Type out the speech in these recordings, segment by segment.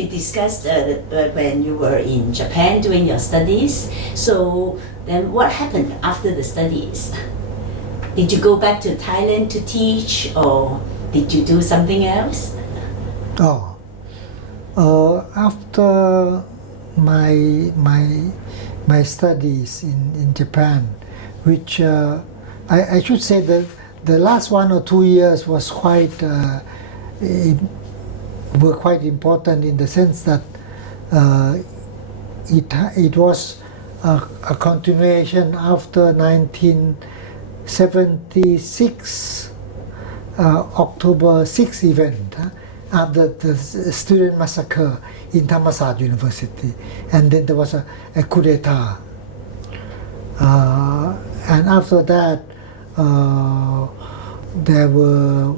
we discussed when you were in Japan doing your studies. So then what happened after the studies? Did you go back to Thailand to teach, or did you do something else? After my studies in Japan, which I should say that the last 1 or 2 years was were quite important in the sense that it was a continuation after 1976 October 6 event, after the student massacre in Thammasat University, and then there was a coup d'etat, and after that there were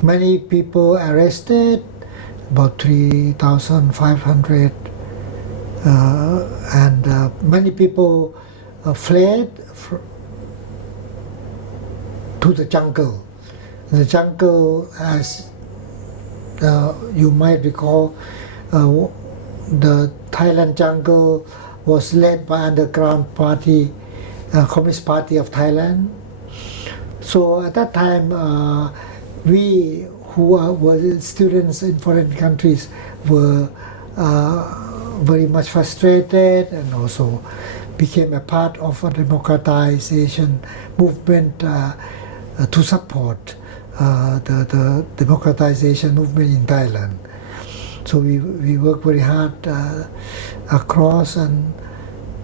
many people arrested, about 3,500, and many people fled to the jungle. The jungle, as you might recall, the Thailand jungle was led by underground party, Communist Party of Thailand. So at that time, we who were students in foreign countries were very much frustrated, and also became a part of a democratization movement to support the democratization movement in Thailand. So we worked very hard across, and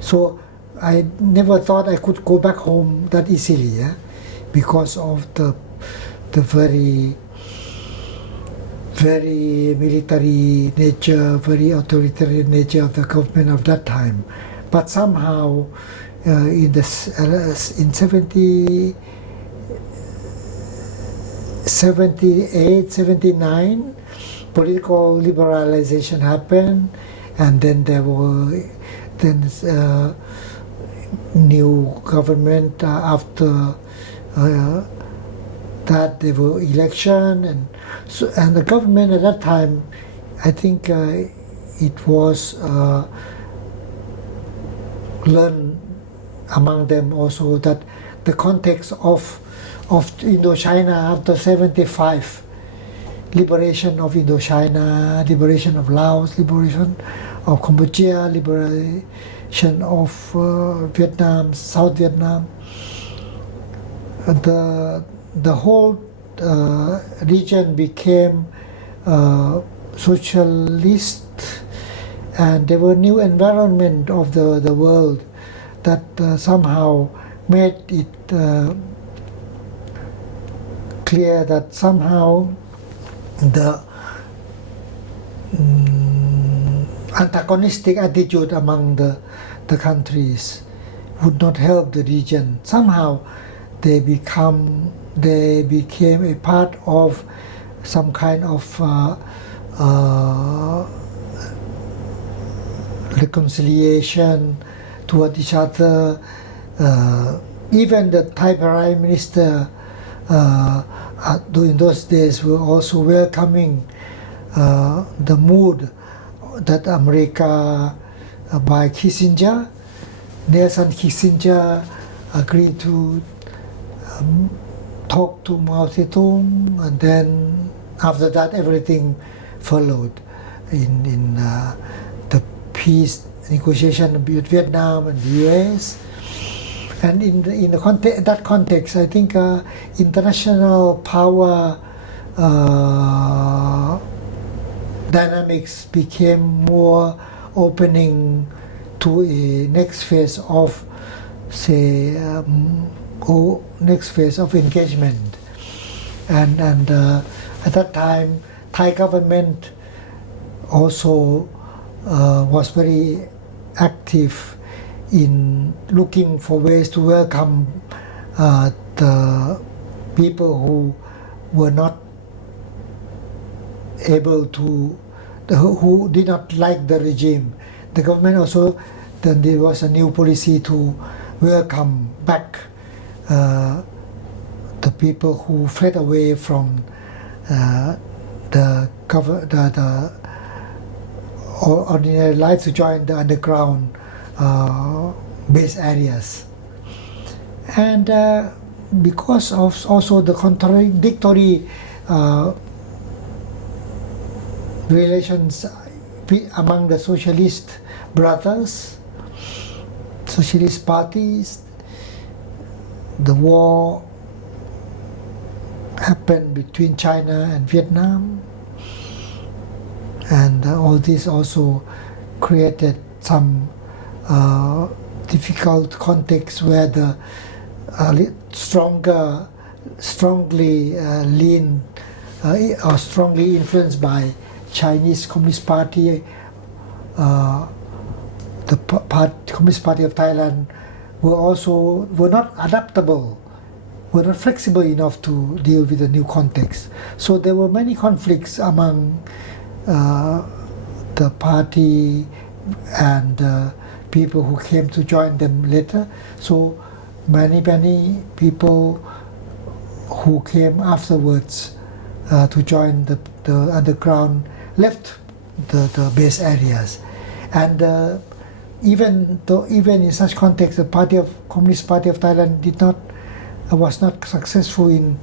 so I never thought I could go back home that easily, because of the very military nature, very authoritarian nature of the government of that time. But somehow in 78, 79, political liberalization happened, and then there were new government after that there were election, and the government at that time, I think it was learned among them also that the context of Indochina after 75, liberation of Indochina, liberation of Laos, liberation of Cambodia, liberation of Vietnam, South Vietnam, the whole region became socialist, and there were new environment of the world that somehow made it clear that somehow the antagonistic attitude among the countries would not help the region. Somehow they became a part of some kind of reconciliation toward each other. Even the Thai Prime Minister during those days were also welcoming the mood that America by Kissinger, Nelson Kissinger, agreed to talk to Mao Zedong, and then after that everything followed in the peace negotiation with Vietnam and the US. And in that context, I think international power dynamics became more opening to a next phase of, say, next phase of engagement. And at that time, Thai government also was very active in looking for ways to welcome the people who were not able to, who did not like the regime. The government also, then there was a new policy to welcome back the people who fled away from the ordinary life to join the underground base areas. And because of also the contradictory relations among the socialist brothers, socialist parties, the war happened between China and Vietnam, and all this also created some difficult context where the strongly lean or strongly influenced by Chinese Communist Party, the Communist Party of Thailand were not adaptable, were not flexible enough to deal with the new context. So there were many conflicts among the party and people who came to join them later. So many people who came afterwards to join the underground left the base areas, and even in such context, the Communist Party of Thailand was not successful in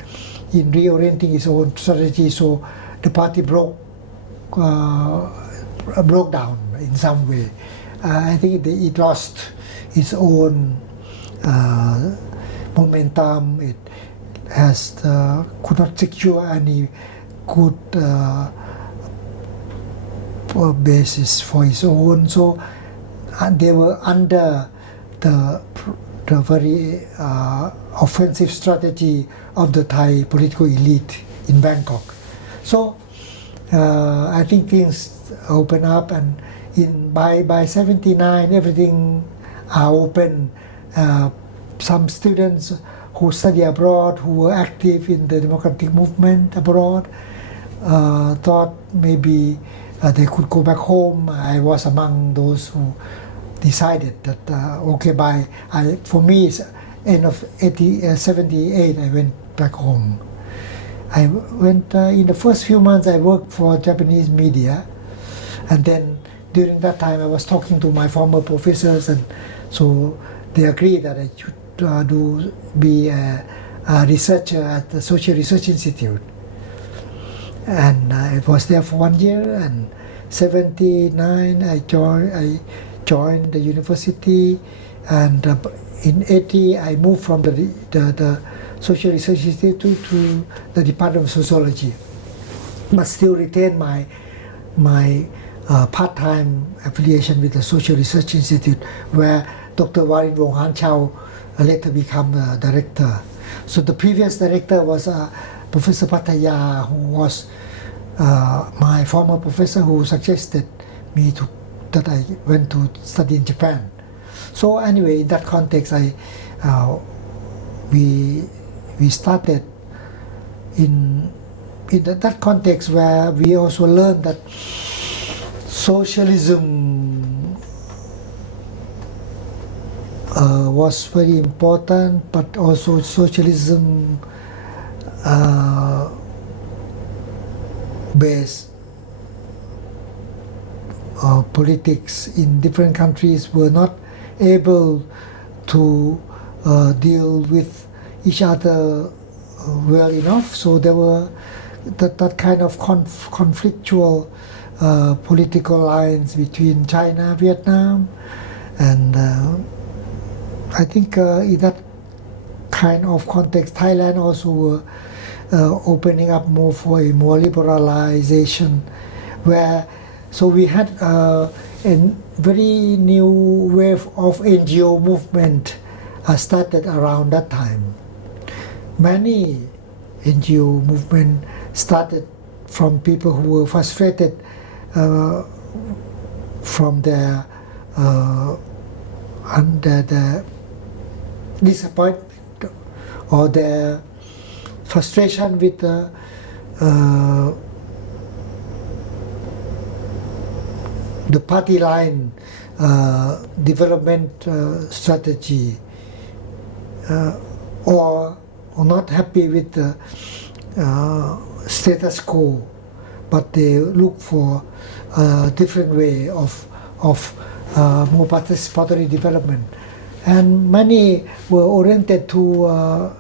reorienting its own strategy. So the party broke down in some way. I think it lost its own momentum. It could not secure any good basis for its own. So they were under the very offensive strategy of the Thai political elite in Bangkok. So I think things open up, and by 79 everything are open. Some students who study abroad, who were active in the democratic movement abroad, thought maybe they could go back home. I was among those who decided that for me it's end of 78 I went back home. I went in the first few months I worked for Japanese media, and then during that time I was talking to my former professors, and so they agreed that I should be a researcher at the Social Research Institute. And I was there for 1 year, and 79 I joined the university, and in 80 I moved from the Social Research Institute to the Department of Sociology, but still retain my part-time affiliation with the Social Research Institute, where Dr. Warin Wonghan Chau later became the director. So the previous director was Professor Pattaya, who was my former professor, who suggested me that I went to study in Japan. So anyway, in that context, we started in that context where we also learned that socialism was very important, but also socialism based politics in different countries were not able to deal with each other well enough. So there were that kind of conflictual political lines between China, Vietnam, and I think in that kind of context, Thailand also were opening up more for a more liberalization, so we had a very new wave of NGO movement started around that time. Many NGO movement started from people who were frustrated from their under the disappointment or their frustration with the party line development strategy, or not happy with the status quo but they look for a different way of more participatory development. And many were oriented to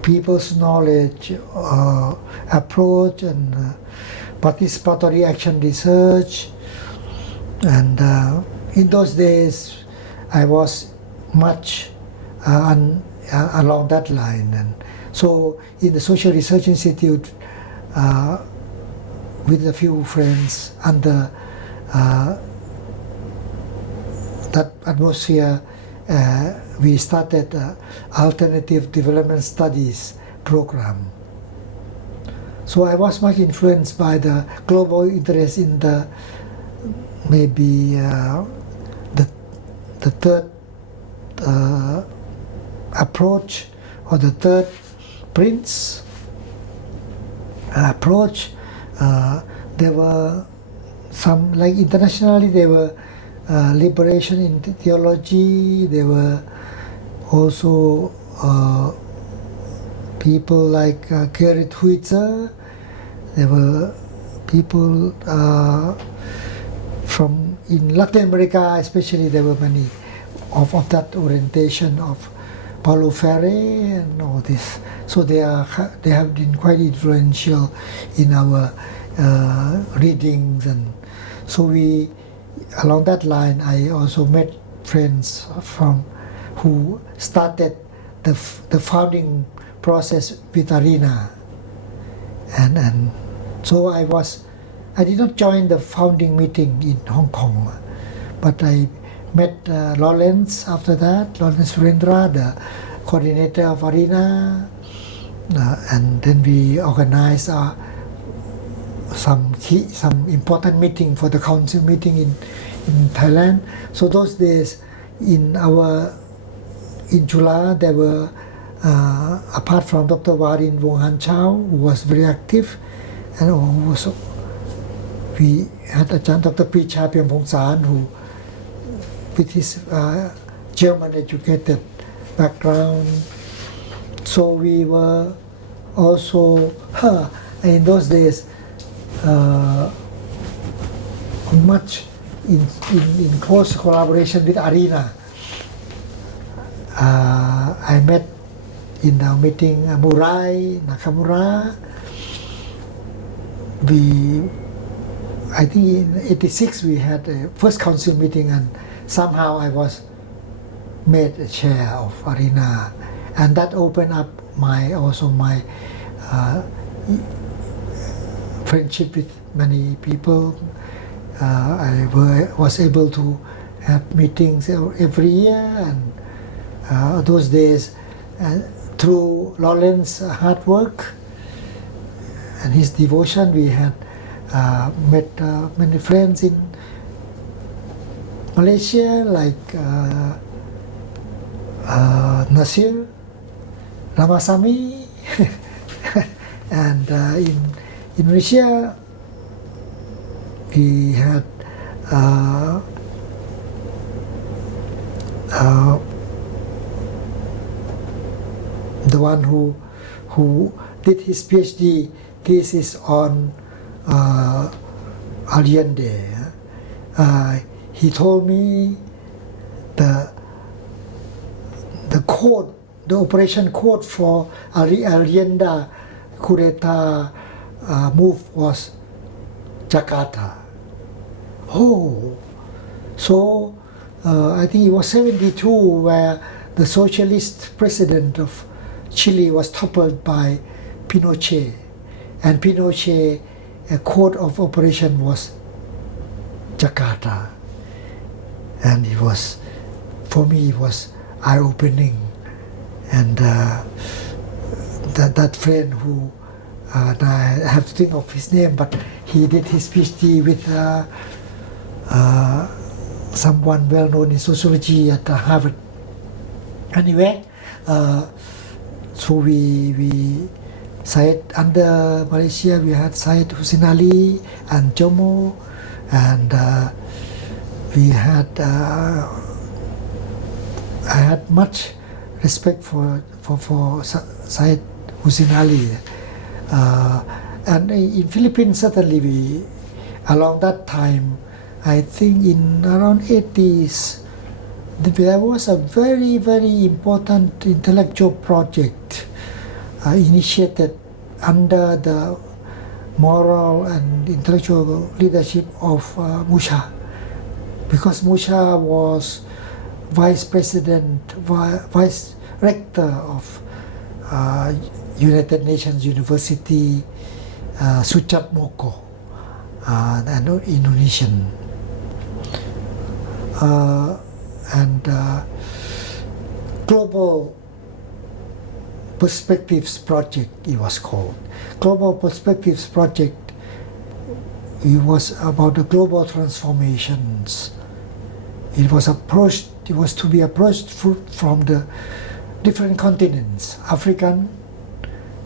people's knowledge approach and participatory action research. And in those days, I was much along that line. And so in the Social Research Institute, with a few friends under that atmosphere, we started alternative development studies program. So I was much influenced by the global interest in the maybe the third approach, or the third Prince approach. There were some, like internationally, there were liberation in theology. There were also people like Gerrit Huytzer. There were people from in Latin America, especially. There were many of that orientation of Paulo Freire and all this. So they have been quite influential in our readings, and so we, along that line, I also met friends from who started the founding process with Arena, and so I did not join the founding meeting in Hong Kong, but I met Lawrence after that, Lawrence Surendra, the coordinator of Arena, and then we organized some important meeting for the council meeting in Thailand. So those days in Chula, there were apart from Dr. Warin Wong Chao, who was very active, and also we had Dr. Pricha Piampongsan, who with his German educated background. So we were also in those days much in close collaboration with Arena. I met in our meeting Murai Nakamura. I think in '86 we had a first council meeting, and somehow I was made a chair of Arena, and that opened up my friendship with many people. I was able to have meetings every year, and those days, through Lawrence's hard work and his devotion, we had met many friends in Malaysia, like Nasir Ramasamy, and in Indonesia we had the one who did his Ph.D. thesis on Allende. He told me the code, the operation code for Allende coup d'etat move was Jakarta. So I think it was 72 where the socialist president of Chile was toppled by Pinochet, and Pinochet, a code of operation was Jakarta, and it was, for me, it was eye-opening. And that friend who I have to think of his name, but he did his PhD with someone well known in sociology at Harvard. Anyway, so we Syed, under Malaysia we had Syed Hussein Ali and Jomo, and we had I had much respect for Syed Hussein Ali, And in Philippines, certainly along that time, I think in around 80s, there was a very, very important intellectual project initiated under the moral and intellectual leadership of Musha, because Musha was vice rector of United Nations University, Sucat Moko, and Indonesian. And Global Perspectives Project, it was called. Global Perspectives Project, it was about the global transformations. It was to be approached from the different continents. African,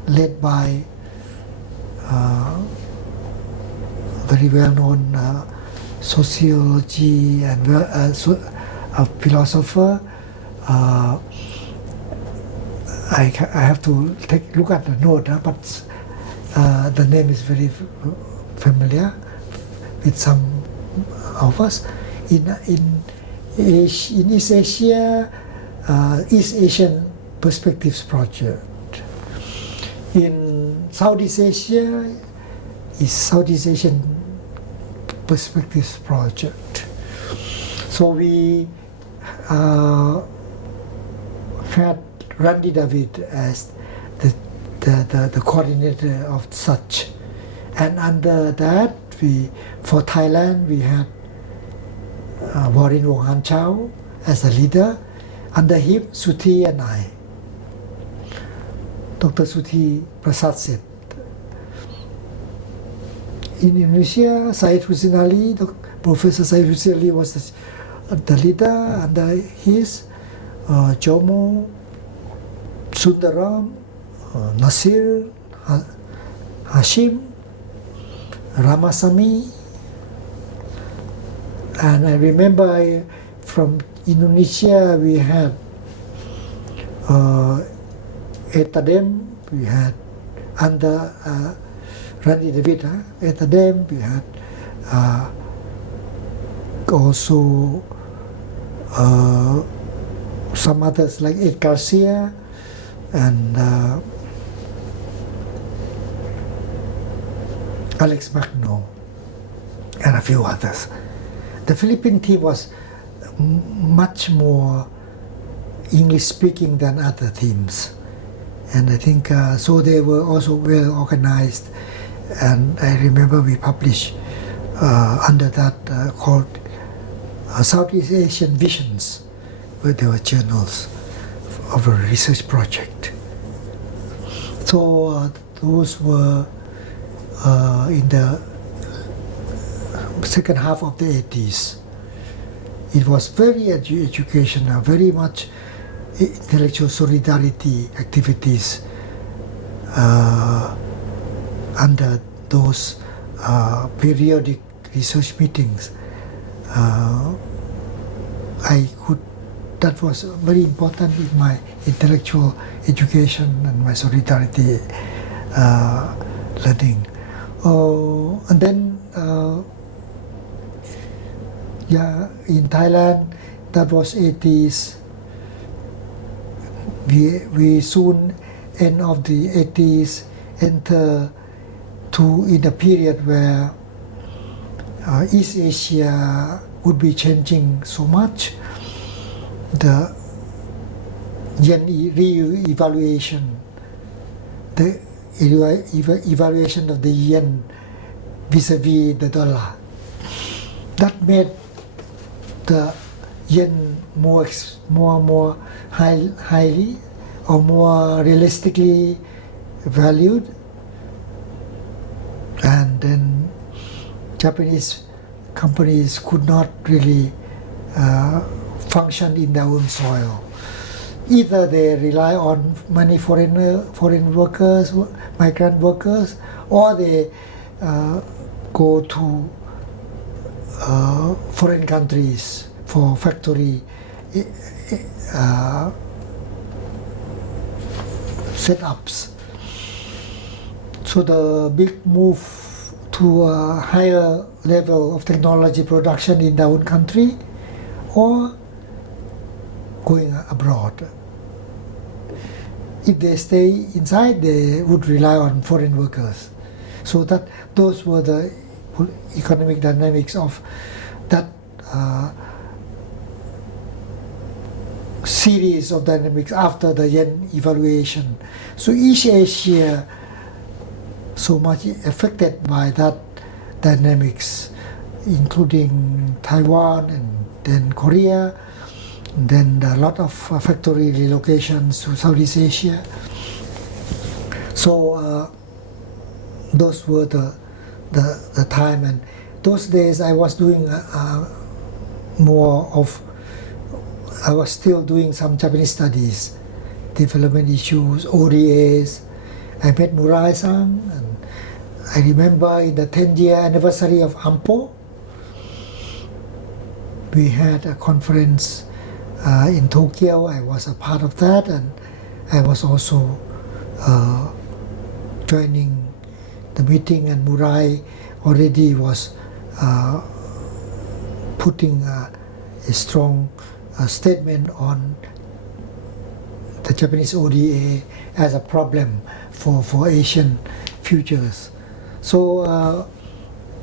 led by very well-known sociology and a philosopher. I have to look at the note, but the name is very familiar with some of us. In East Asia, East Asian Perspectives Project. In Southeast Asia, is Southeast Asian Perspectives Project. So we had Randy David as the coordinator of such, and under that, for Thailand we had Warin Wong Chao as the leader. Under him, Suthi and I, Dr. Suthi Prasad Seth. In Indonesia, Syed Hussein Ali, Professor Syed Hussein Ali was the leader. Under his, Jomo, Sundaram, Nasir, Hashim, Ramasamy. And I remember from Indonesia we had Etadem, we had under Randy David, Etadem, we had also some others like Ed Garcia and Alex Magno and a few others. The Philippine team was much more English speaking than other teams, and I think so they were also well organized. And I remember we published under that called Southeast Asian Visions, where there were journals of a research project. So those were in the second half of the 80s. It was very educational, very much intellectual solidarity activities under those periodic research meetings. That was very important in my intellectual education and my solidarity learning. And then in Thailand, that was 80s. We soon, end of the 80s, enter in a period where East Asia would be changing so much. The yen re-evaluation, the evaluation of the yen vis-a-vis the dollar, that made the yen more highly or more realistically valued, and then Japanese companies could not really function in their own soil. Either they rely on many foreign workers, migrant workers, or they go to foreign countries for factory setups. So the big move to a higher level of technology production in their own country or going abroad. If they stay inside, they would rely on foreign workers. So that those were the economic dynamics of that series of dynamics after the yen evaluation. So East Asia so much affected by that dynamics, including Taiwan and then Korea, and then a lot of factory relocations to Southeast Asia. So those were the time, and those days I was doing I was still doing some Japanese studies, development issues, ODAs. I met Murai Sang, and I remember in the 10th-year anniversary of AMPO, we had a conference in Tokyo. I was a part of that, and I was also joining the meeting, and Murai already was putting a strong statement on the Japanese ODA as a problem for Asian futures. So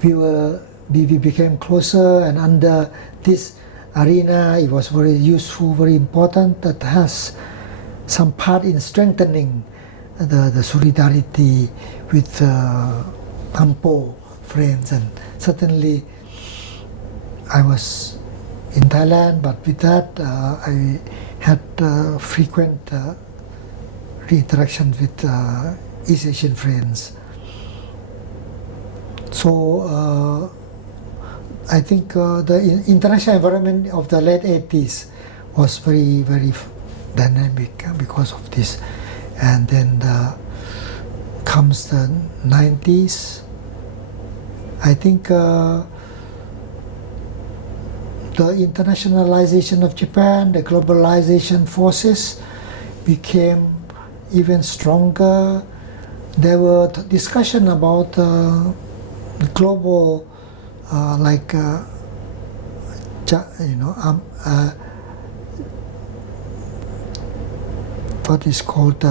we became closer, and under this arena it was very useful, very important, that has some part in strengthening the solidarity with AMPO friends. And certainly I was in Thailand, but with that I had frequent interactions with East Asian friends. So I think the international environment of the late 80s was very, very dynamic because of this. And then comes the 90s. I think the internationalization of Japan, the globalization forces became even stronger. There were discussion about global, what is called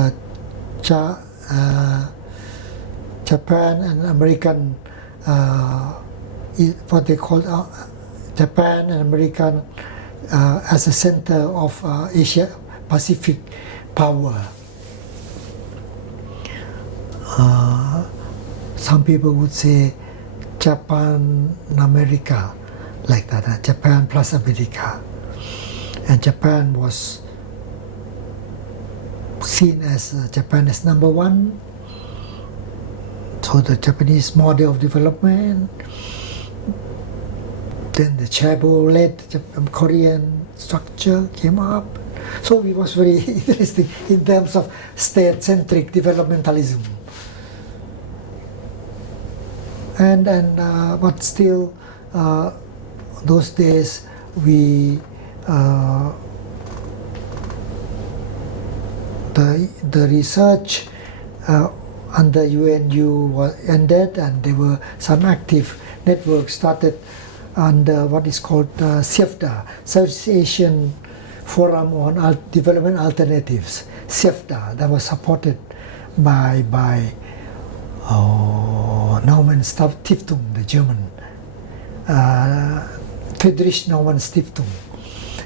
Japan and American, what they call Japan and American as a center of Asia Pacific power. Some people would say Japan America, like that, Japan plus America. And Japan was seen as Japan as number one. So the Japanese model of development, then the chaebol-led Korean structure came up. So it was very interesting in terms of state-centric developmentalism. But still, those days we the research under UNU was ended, and there were some active networks started under what is called SEFDA, Southeast Asian Forum on Development Alternatives, SEFDA, that was supported by Naumann Stiftung, the German, Friedrich Naumann Stiftung.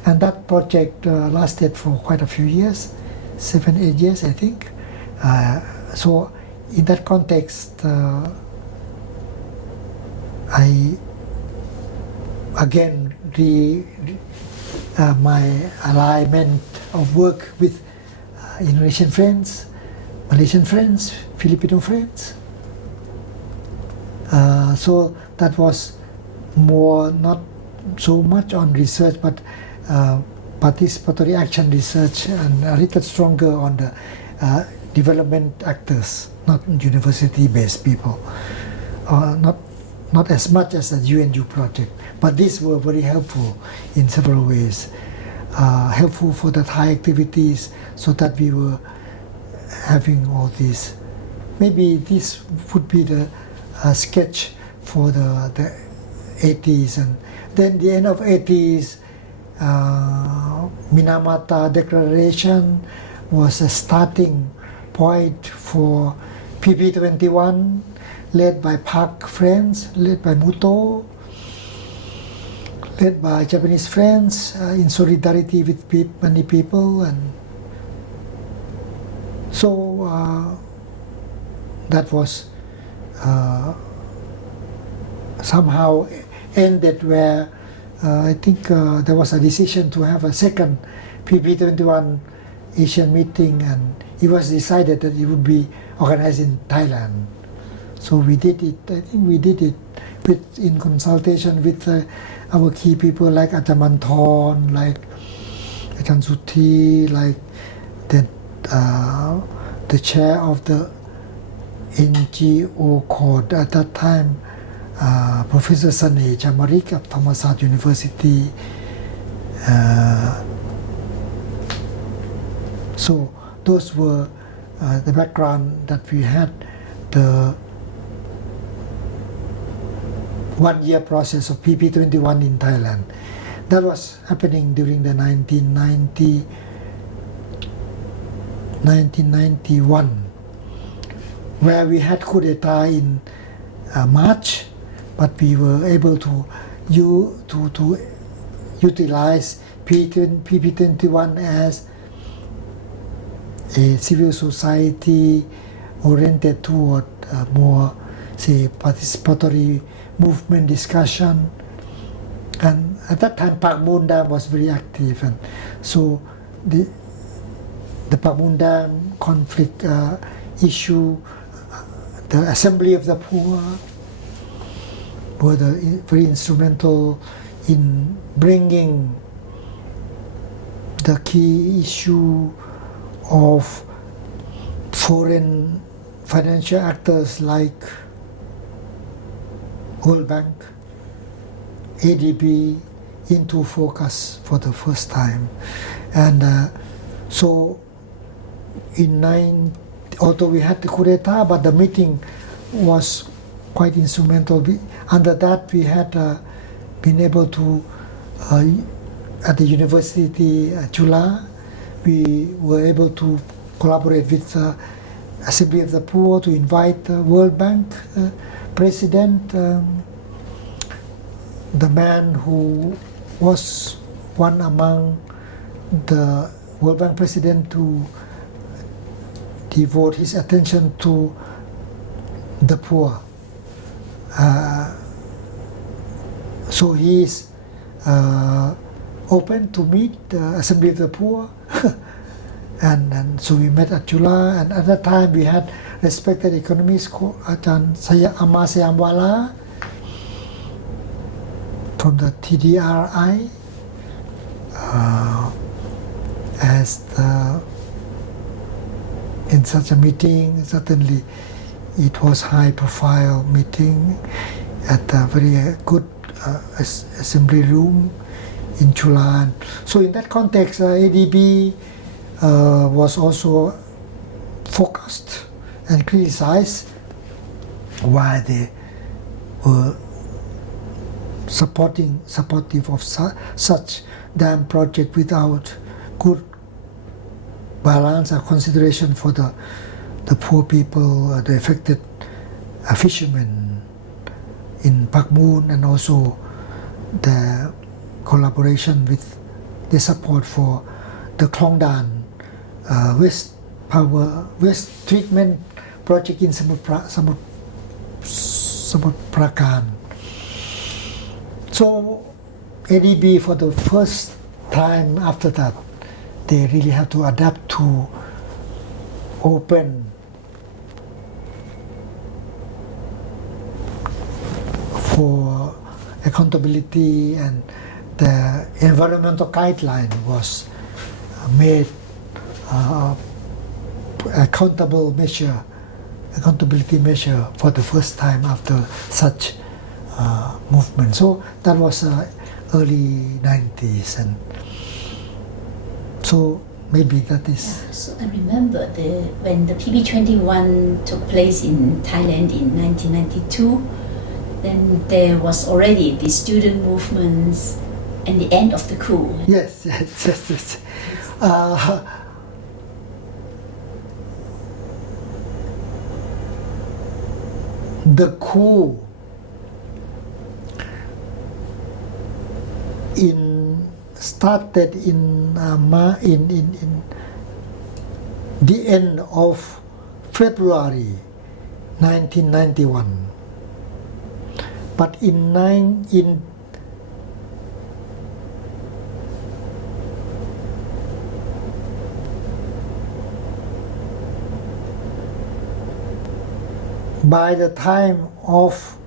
And that project lasted for quite a few years, 7-8 years, I think. So in that context, I again my alignment of work with Indonesian friends, Malaysian friends, Filipino friends. So that was more, not so much on research, but participatory action research, and a little stronger on the development actors, not university-based people, not as much as the UNU project. But these were very helpful in several ways. Helpful for the Thai activities, so that we were having all these maybe this would be the sketch for the 80s, and then the end of 80s, Minamata Declaration was a starting point for PP21, led by Park friends, led by Muto, led by Japanese friends, in solidarity with many people, and so that was somehow ended where I think there was a decision to have a second PP21 Asian meeting, and it was decided that it would be organized in Thailand. So we did it. I think we did it in consultation with our key people like Ajahn Manthorn, like Ajahn Suthi, like the chair of the NGO called at that time Professor Saneh Chamarik of Thammasat University. So those were the background that we had, the 1-year process of PP21 in Thailand. That was happening during the 1991, where we had coup d'etat in March, but we were able to utilize PP21 as a civil society oriented toward more, say, participatory movement discussion. And at that time, Pak Mundam was very active, and so the Pak Mundam conflict issue, the Assembly of the Poor were very instrumental in bringing the key issue of foreign financial actors like World Bank, ADB into focus for the first time. And so although we had the coup d'etat, but the meeting was quite instrumental. Under that, we had been able to, at the University Chula, we were able to collaborate with Assembly of the Poor to invite the World Bank president, the man who was one among the World Bank president to devote his attention to the poor. So he is open to meet the Assembly of the Poor. and so we met at Chula, and at that time we had respected economist Ajahn Amma Sayamwala from the TDRI as in such a meeting. Certainly it was high profile meeting at a very good assembly room in Chula. So in that context, ADB was also focused and criticized why they were supportive of such dam project without good balance or consideration for the poor people, the affected fishermen in Pak Mun, and also the collaboration with the support for the Klongdan waste treatment project in Samut Prakan. So ADB, for the first time after that, they really have to adapt to open for accountability, and the environmental guideline was made accountability measure for the first time after such movement. So that was early 90s, and so maybe that is. So I remember when the PB21 took place in Thailand in 1992, then there was already the student movements and the end of the coup. Yes, yes. The coup started in the end of February 1991, but by the time of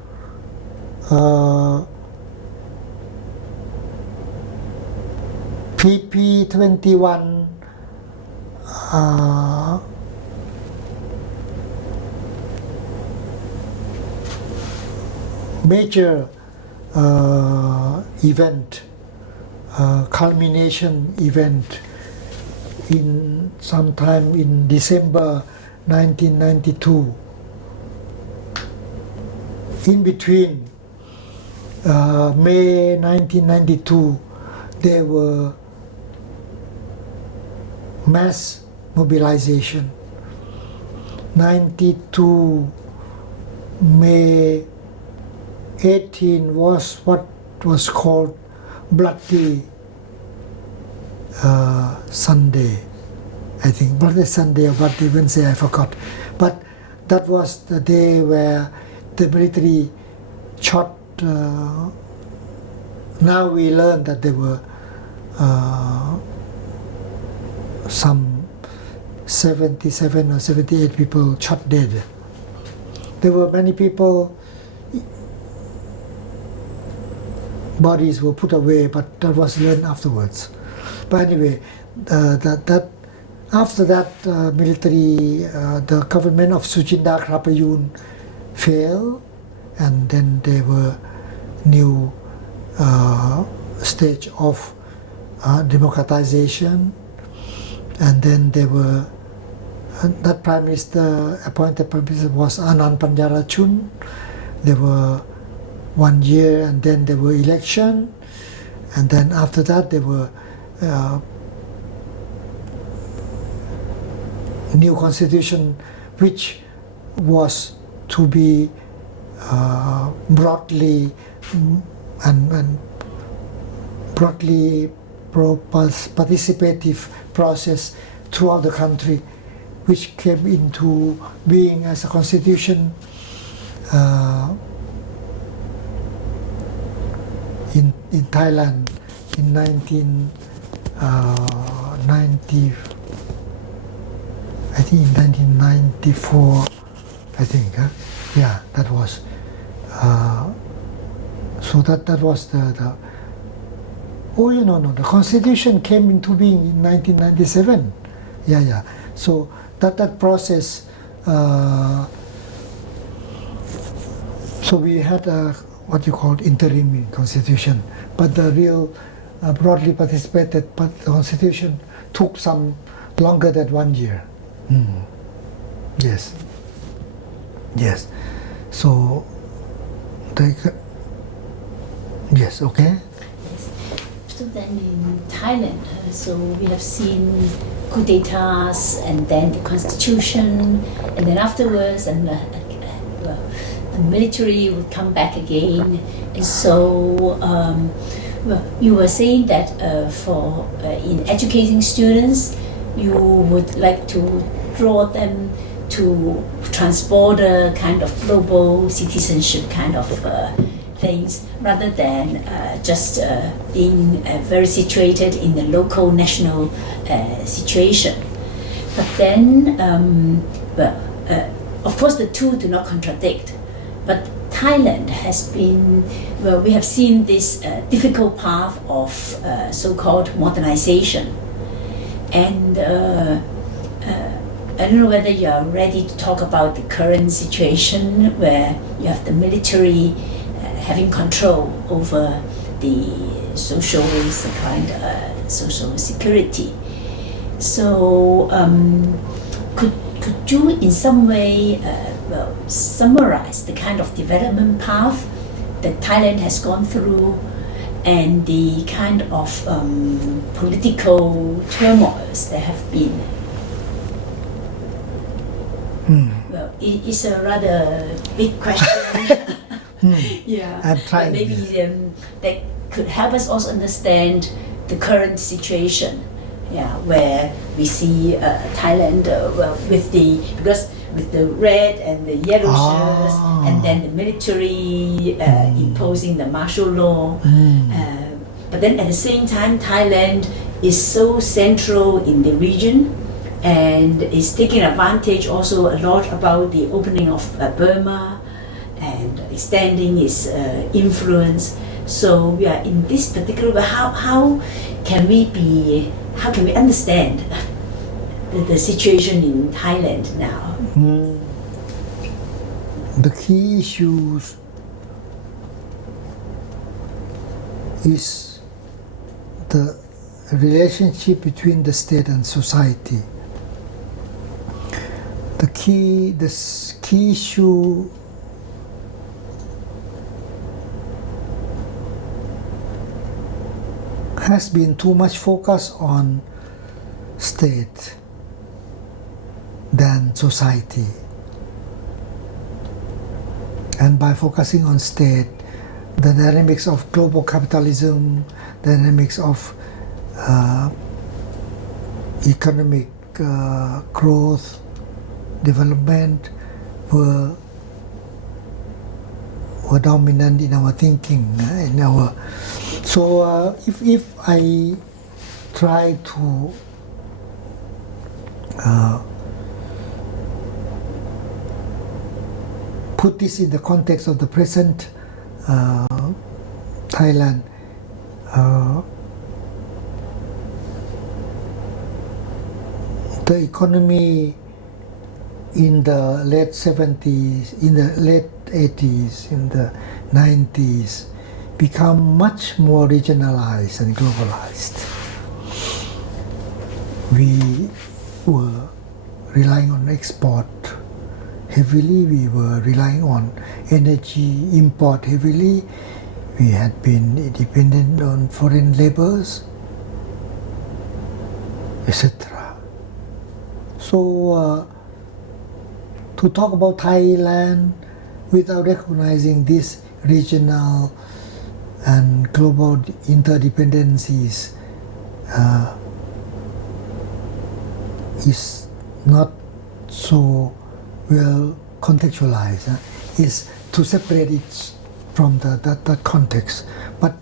PP21 major event, culmination event in sometime in December 1992. In between May 1992, there were mass mobilization. 92 May 18 was what was called Bloody Sunday. I think Bloody Sunday or Bloody Wednesday, I forgot. But that was the day where the military shot. Now we learn that there were some 77 or 78 people shot dead. There were many people, bodies were put away, but that was learned afterwards. But anyway, that after that military, the government of Suchinda Krapayun failed, and then there were new stage of democratization, and then there were that prime minister, appointed prime minister was Anand Panjarachun. There were 1 year, and then there were election, and then after that there were new constitution, which was to be broadly and broadly participative process throughout the country, which came into being as a constitution in Thailand in 1990. I think in 1994. I think, yeah, that was. So that was the. Oh, the constitution came into being in 1997. Yeah. So that process. So we had what you call interim constitution, but the real broadly participated constitution took some longer than 1 year. Yes. So yes, okay. Yes. So then in Thailand, so we have seen coup d'états and then the constitution, and then afterwards, and the military would come back again. And so you were saying that for in educating students, you would like to draw them to transborder kind of global citizenship kind of things, rather than just being very situated in the local national situation. But then, of course the two do not contradict, but Thailand has been, we have seen this difficult path of so-called modernization. And I don't know whether you are ready to talk about the current situation where you have the military having control over the social security. So could you in some way summarize the kind of development path that Thailand has gone through and the kind of political turmoils there have been? Well, it's a rather big question. Yeah, I'm trying. but maybe that could help us also understand the current situation. Yeah, where we see Thailand because with the red and the yellow shirts, and then the military imposing the martial law. But then at the same time, Thailand is so central in the region and is taking advantage also a lot about the opening of Burma and extending its influence. So yeah, in this particular, how can we understand the situation in Thailand now? The key issues is the relationship between the state and society. The key issue has been too much focus on state than society. And by focusing on state, the dynamics of global capitalism, dynamics of economic growth, development were dominant in our thinking. So if I try to put this in the context of the present Thailand, the economy in the late 70s, in the late 80s, in the 90s become much more regionalized and globalized. We were relying on export heavily, we were relying on energy import heavily, we had been dependent on foreign laborers, etc. So to talk about Thailand without recognizing these regional and global interdependencies is not so well contextualized. Is to separate it from that context. But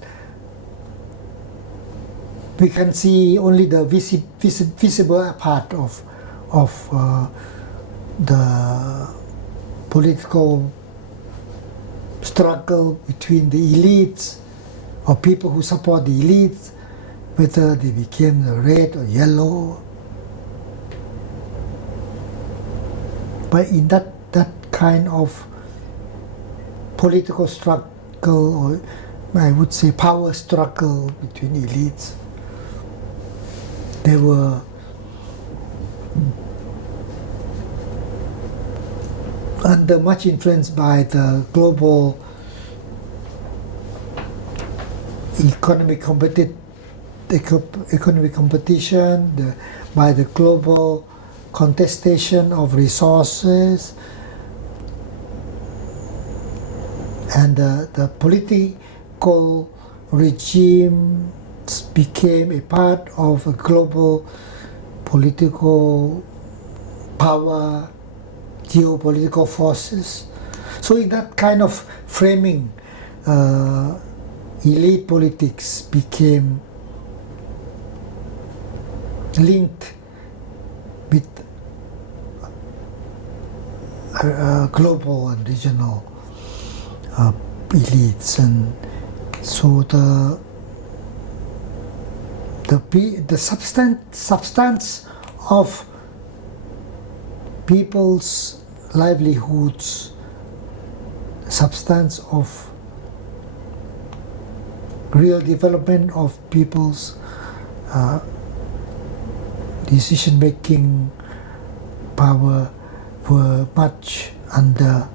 we can see only the visible part of the political struggle between the elites or people who support the elites, whether they became red or yellow. But in that kind of political struggle, or I would say power struggle between elites, they were under much influence by the global economic competition, by the global contestation of resources, and the political regime became a part of a global political power, geopolitical forces. So in that kind of framing, elite politics became linked with global and regional elites, and so the substance of people's livelihoods, substance of real development of people's decision-making power were much under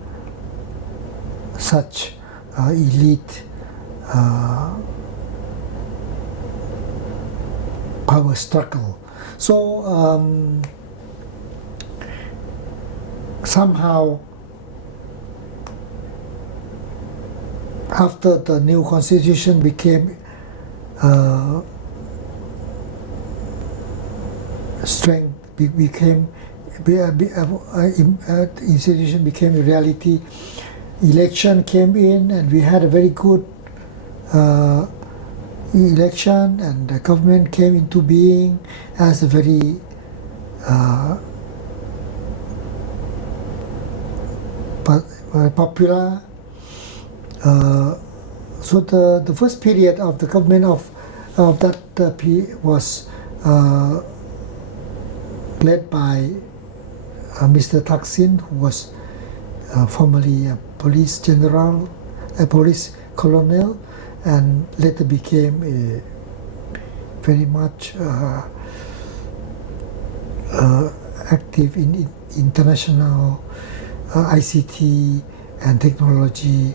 such elite power struggle. So somehow after the new constitution became institution became a reality, election came in and we had a very good election, and the government came into being as a very popular. So the first period of the government of that was led by Mr. Thaksin, who was formerly a police general, a police colonel, and later became a very much active in international ICT and technology,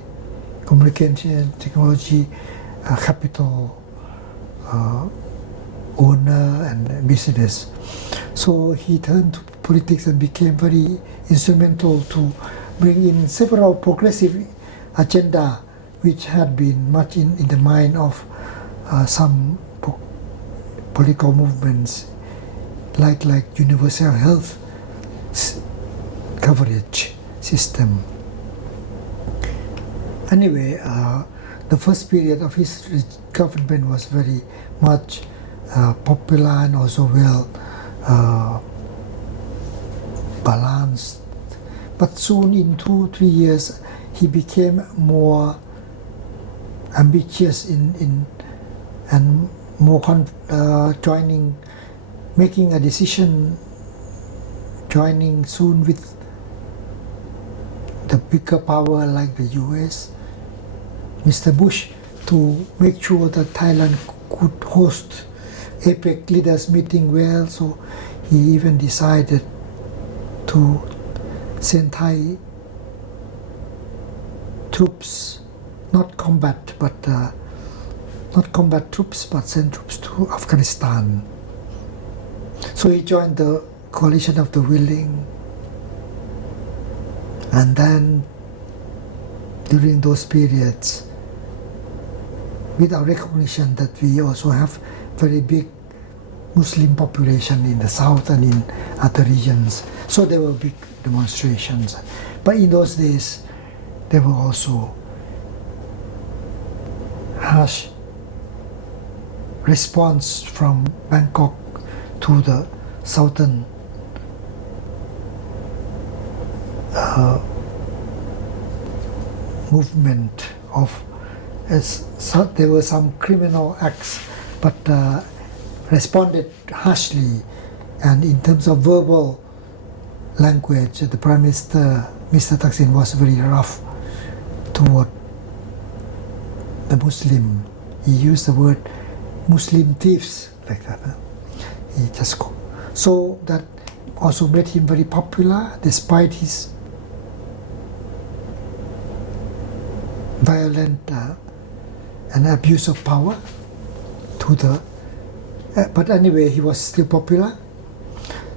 communication technology, capital owner and business. So he turned to politics and became very instrumental to bring in several progressive agenda which had been much in the mind of some political movements like universal health coverage system. Anyway, the first period of his government was very much popular and also well balanced. But soon, in 2-3 years, he became more ambitious in and more making a decision, joining soon with the bigger power like the US, Mr. Bush, to make sure that Thailand could host APEC leaders meeting well. So he even decided to send Thai troops, not combat troops, but send troops to Afghanistan. So he joined the coalition of the willing, and then during those periods, without recognition that we also have very big Muslim population in the south and in other regions, so there were big demonstrations. But in those days, there were also harsh response from Bangkok to the southern movement of, there were some criminal acts, but responded harshly, and in terms of verbal language, the Prime Minister, Mr. Thaksin, was very rough toward the Muslim. He used the word Muslim thieves, like that. He just so that also made him very popular despite his violent and abuse of power to the but anyway, he was still popular.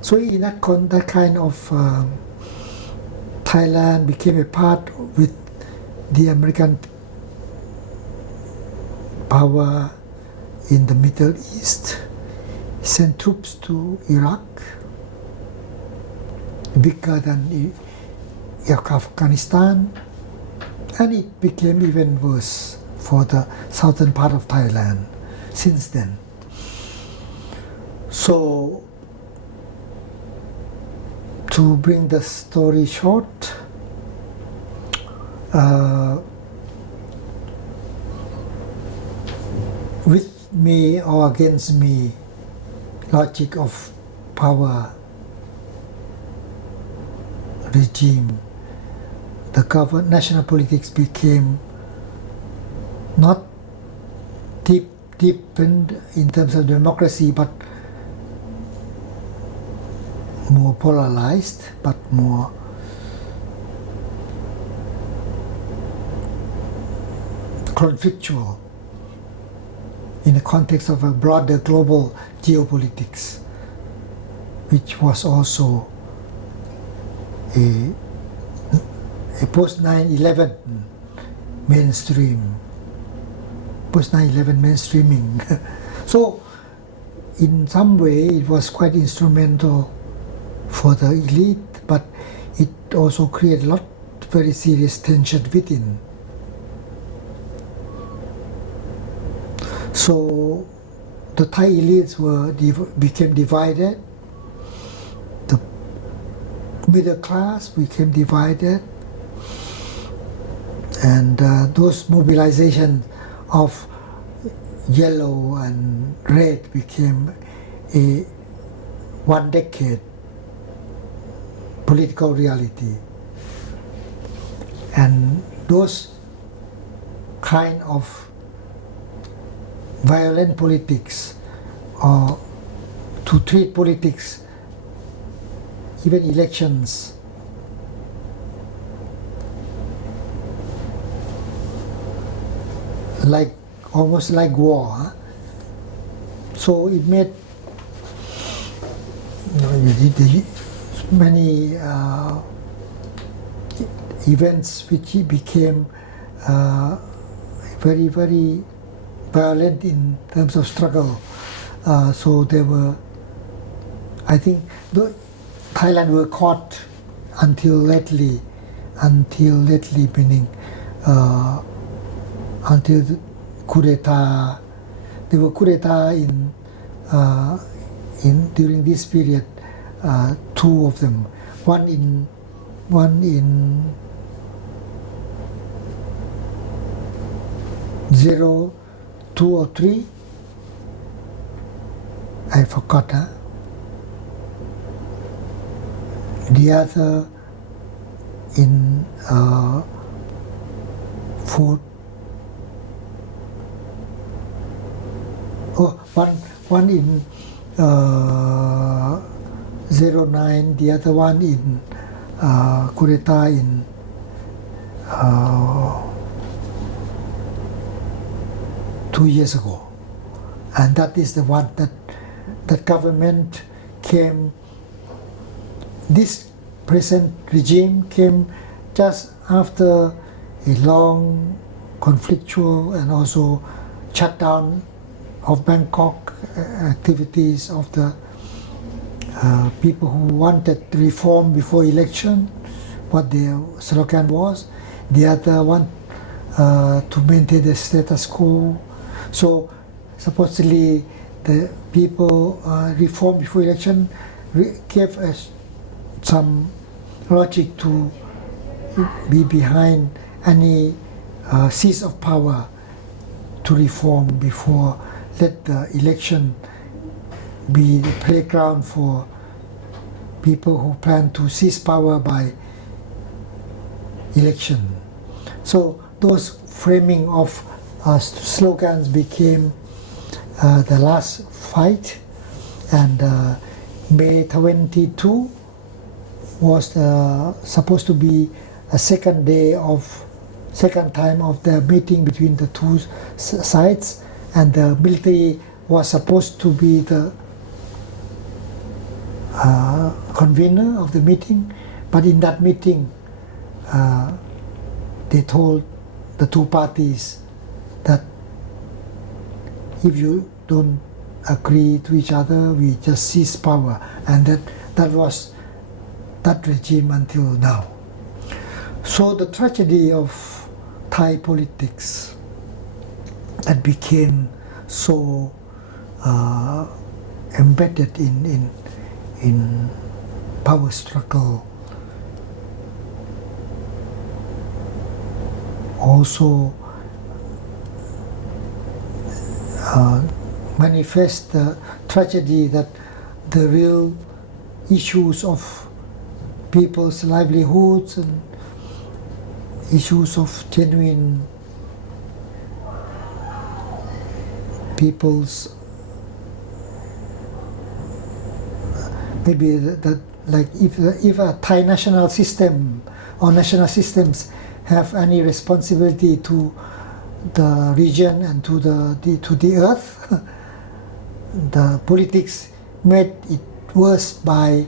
So in that kind of Thailand became a part with the American power in the Middle East. He sent troops to Iraq, bigger than Afghanistan, and it became even worse for the southern part of Thailand since then. So, to bring the story short, with me or against me logic of power regime, the national politics became not deepened in terms of democracy, but more polarized, but more conflictual in the context of a broader global geopolitics, which was also a post 9/11 post 9/11 mainstreaming. So in some way it was quite instrumental for the elite, but it also created a lot very serious tension within. So the Thai elites became divided, the middle class became divided, and those mobilization of yellow and red became a 1 decade political reality. And those kind of violent politics, or to treat politics, even elections, like almost like war. So it made many events which became very, very violent in terms of struggle. So there were, I think, Thailand were caught until lately meaning until the coup d'etat. There were coup d'etat in during this period, 2 of them. One in 2 or 3. I forgot. The other in 4. One in 09, the other one in coup d'etat in 2 years ago. And that is the one that government came, this present regime came just after a long conflictual and also shutdown of Bangkok activities of the people who wanted reform before election, what their slogan was. The other one to maintain the status quo. So supposedly the people reform before election gave us some logic to be behind any seize of power to reform before let the election be the playground for people who plan to seize power by election. So those framing of slogans became the last fight, and May 22 was supposed to be a second time of the meeting between the two sides, and the military was supposed to be the convener of the meeting. But in that meeting, they told the two parties that if you don't agree to each other, we just seize power, and that was that regime until now. So the tragedy of Thai politics that became so embedded in power struggle also manifest the tragedy that the real issues of people's livelihoods and issues of genuine people's maybe that like if a Thai national system or national systems have any responsibility to the region and to the earth, the politics made it worse by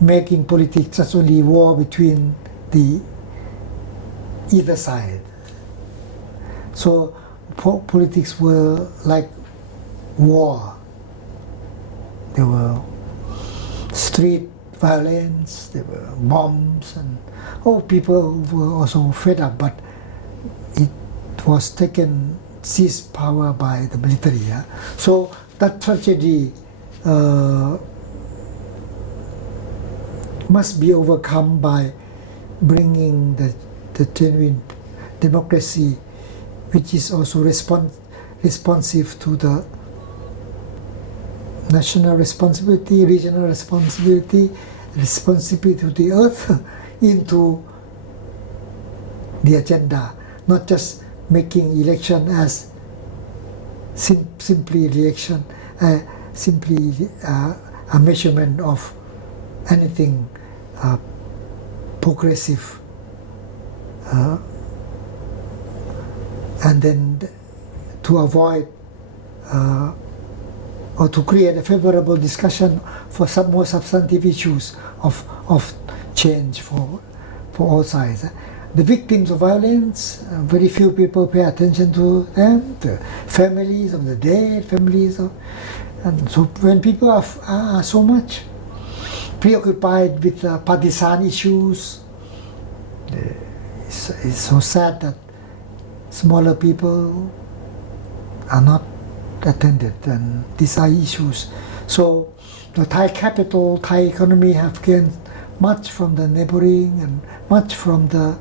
making politics just only war between the either side. So politics were like war. There were street violence, there were bombs, and people were also fed up, but it was seized power by the military. Yeah? So that tragedy must be overcome by bringing the genuine democracy, which is also responsive to the national responsibility, regional responsibility to the earth into the agenda, not just making election as simply election, simply a measurement of anything progressive, and then to avoid or to create a favorable discussion for some more substantive issues of change for all sides. The victims of violence, very few people pay attention to them, the families of the dead, and so when people are so much preoccupied with partisan issues, it's so sad that smaller people are not attended, and these are issues. So the Thai capital, Thai economy have gained much from the neighboring and much from the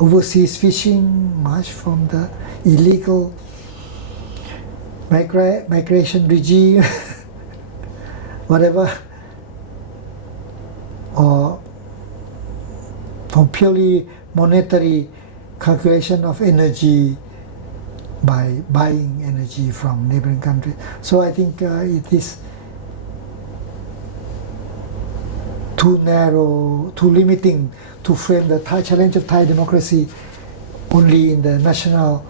overseas fishing, much from the illegal migration regime, whatever, or from purely monetary calculation of energy by buying energy from neighboring countries. So I think it is too narrow, too limiting to frame the Thai challenge of Thai democracy only in the national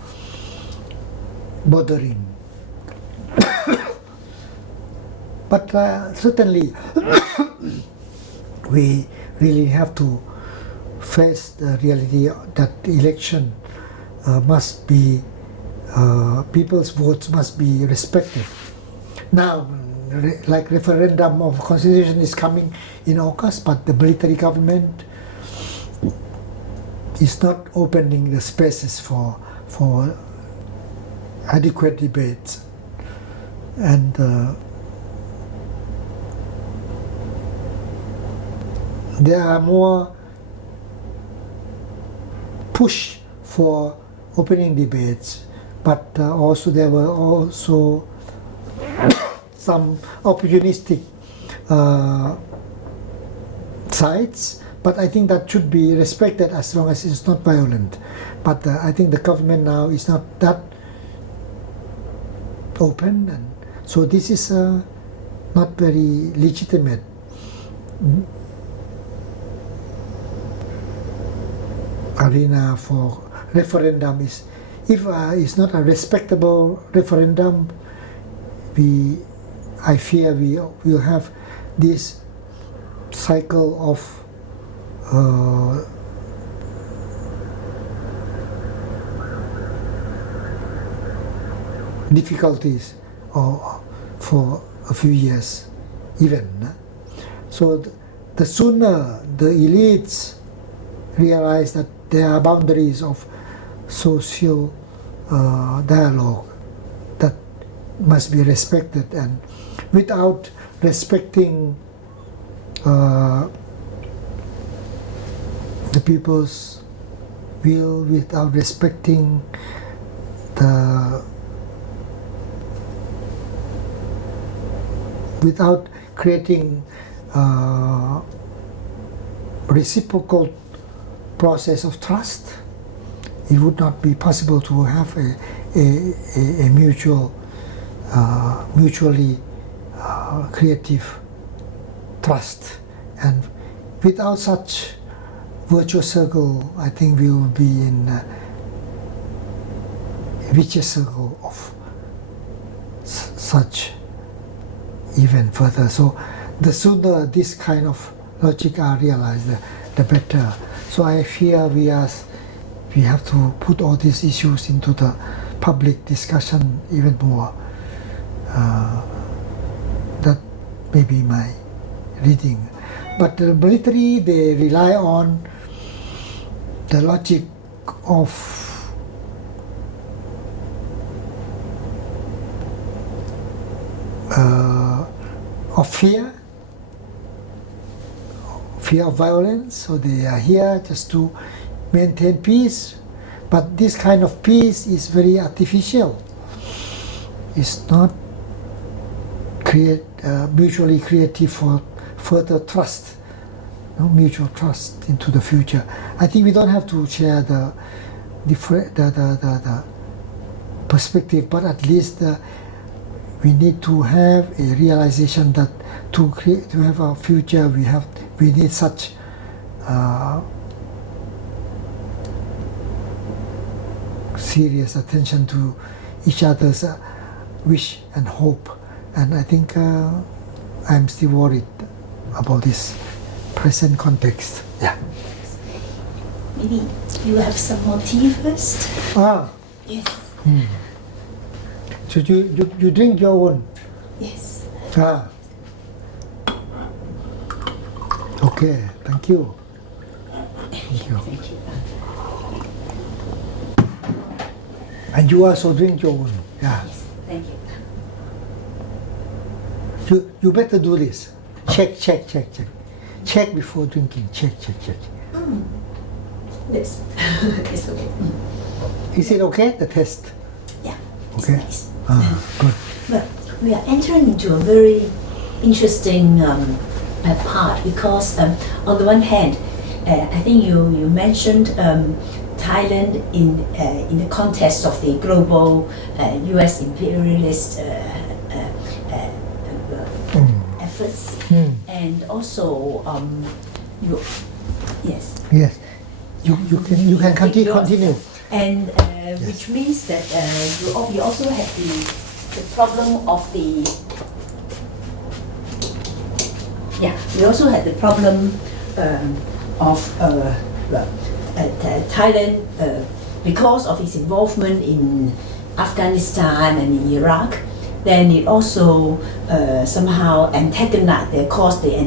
bordering. But certainly we really have to face the reality that election must be, people's votes must be respected. Now, like referendum of constitution is coming in August, but the military government is not opening the spaces for adequate debates, and there are more push for opening debates, but also there were also some opportunistic sides, but I think that should be respected as long as it's not violent. But I think the government now is not that open, and so this is not very legitimate. Arena for referendum is, if it's not a respectable referendum, I fear we will have this cycle of difficulties for a few years even. So the sooner the elites realize that there are boundaries of social dialogue that must be respected, and without respecting the people's will, without respecting without creating reciprocal process of trust, it would not be possible to have a mutually creative trust. And without such virtuous circle, I think we will be in a vicious circle of such even further. So the sooner this kind of logic are realized, the better. So I fear we have to put all these issues into the public discussion even more. That may be my reading. But the military, they rely on the logic of fear of violence. So they are here just to maintain peace. But this kind of peace is very artificial. It's not mutually creative for further trust, mutual trust into the future. I think we don't have to share the perspective, but at least we need to have a realization that to have a future, we need such serious attention to each other's wish and hope. And I think I'm still worried about this present context. Yeah. Maybe you have some more tea first? Yes. So you drink your own? Yes. Okay, thank you. Thank you. Thank you. And you also drink your own? Yeah. Yes, thank you. You better do this. Check. Check before drinking. Check. Yes. It's okay. Is it okay, the test? Yeah. It's Okay. nice. Good. Well, we are entering into a very interesting part because on the one hand, I think you mentioned Thailand in the context of the global U.S. imperialist efforts, and also yes. You can continue. And which means that you also have the problem of the we also had the problem of Thailand because of its involvement in Afghanistan and in Iraq. Then it also somehow caused the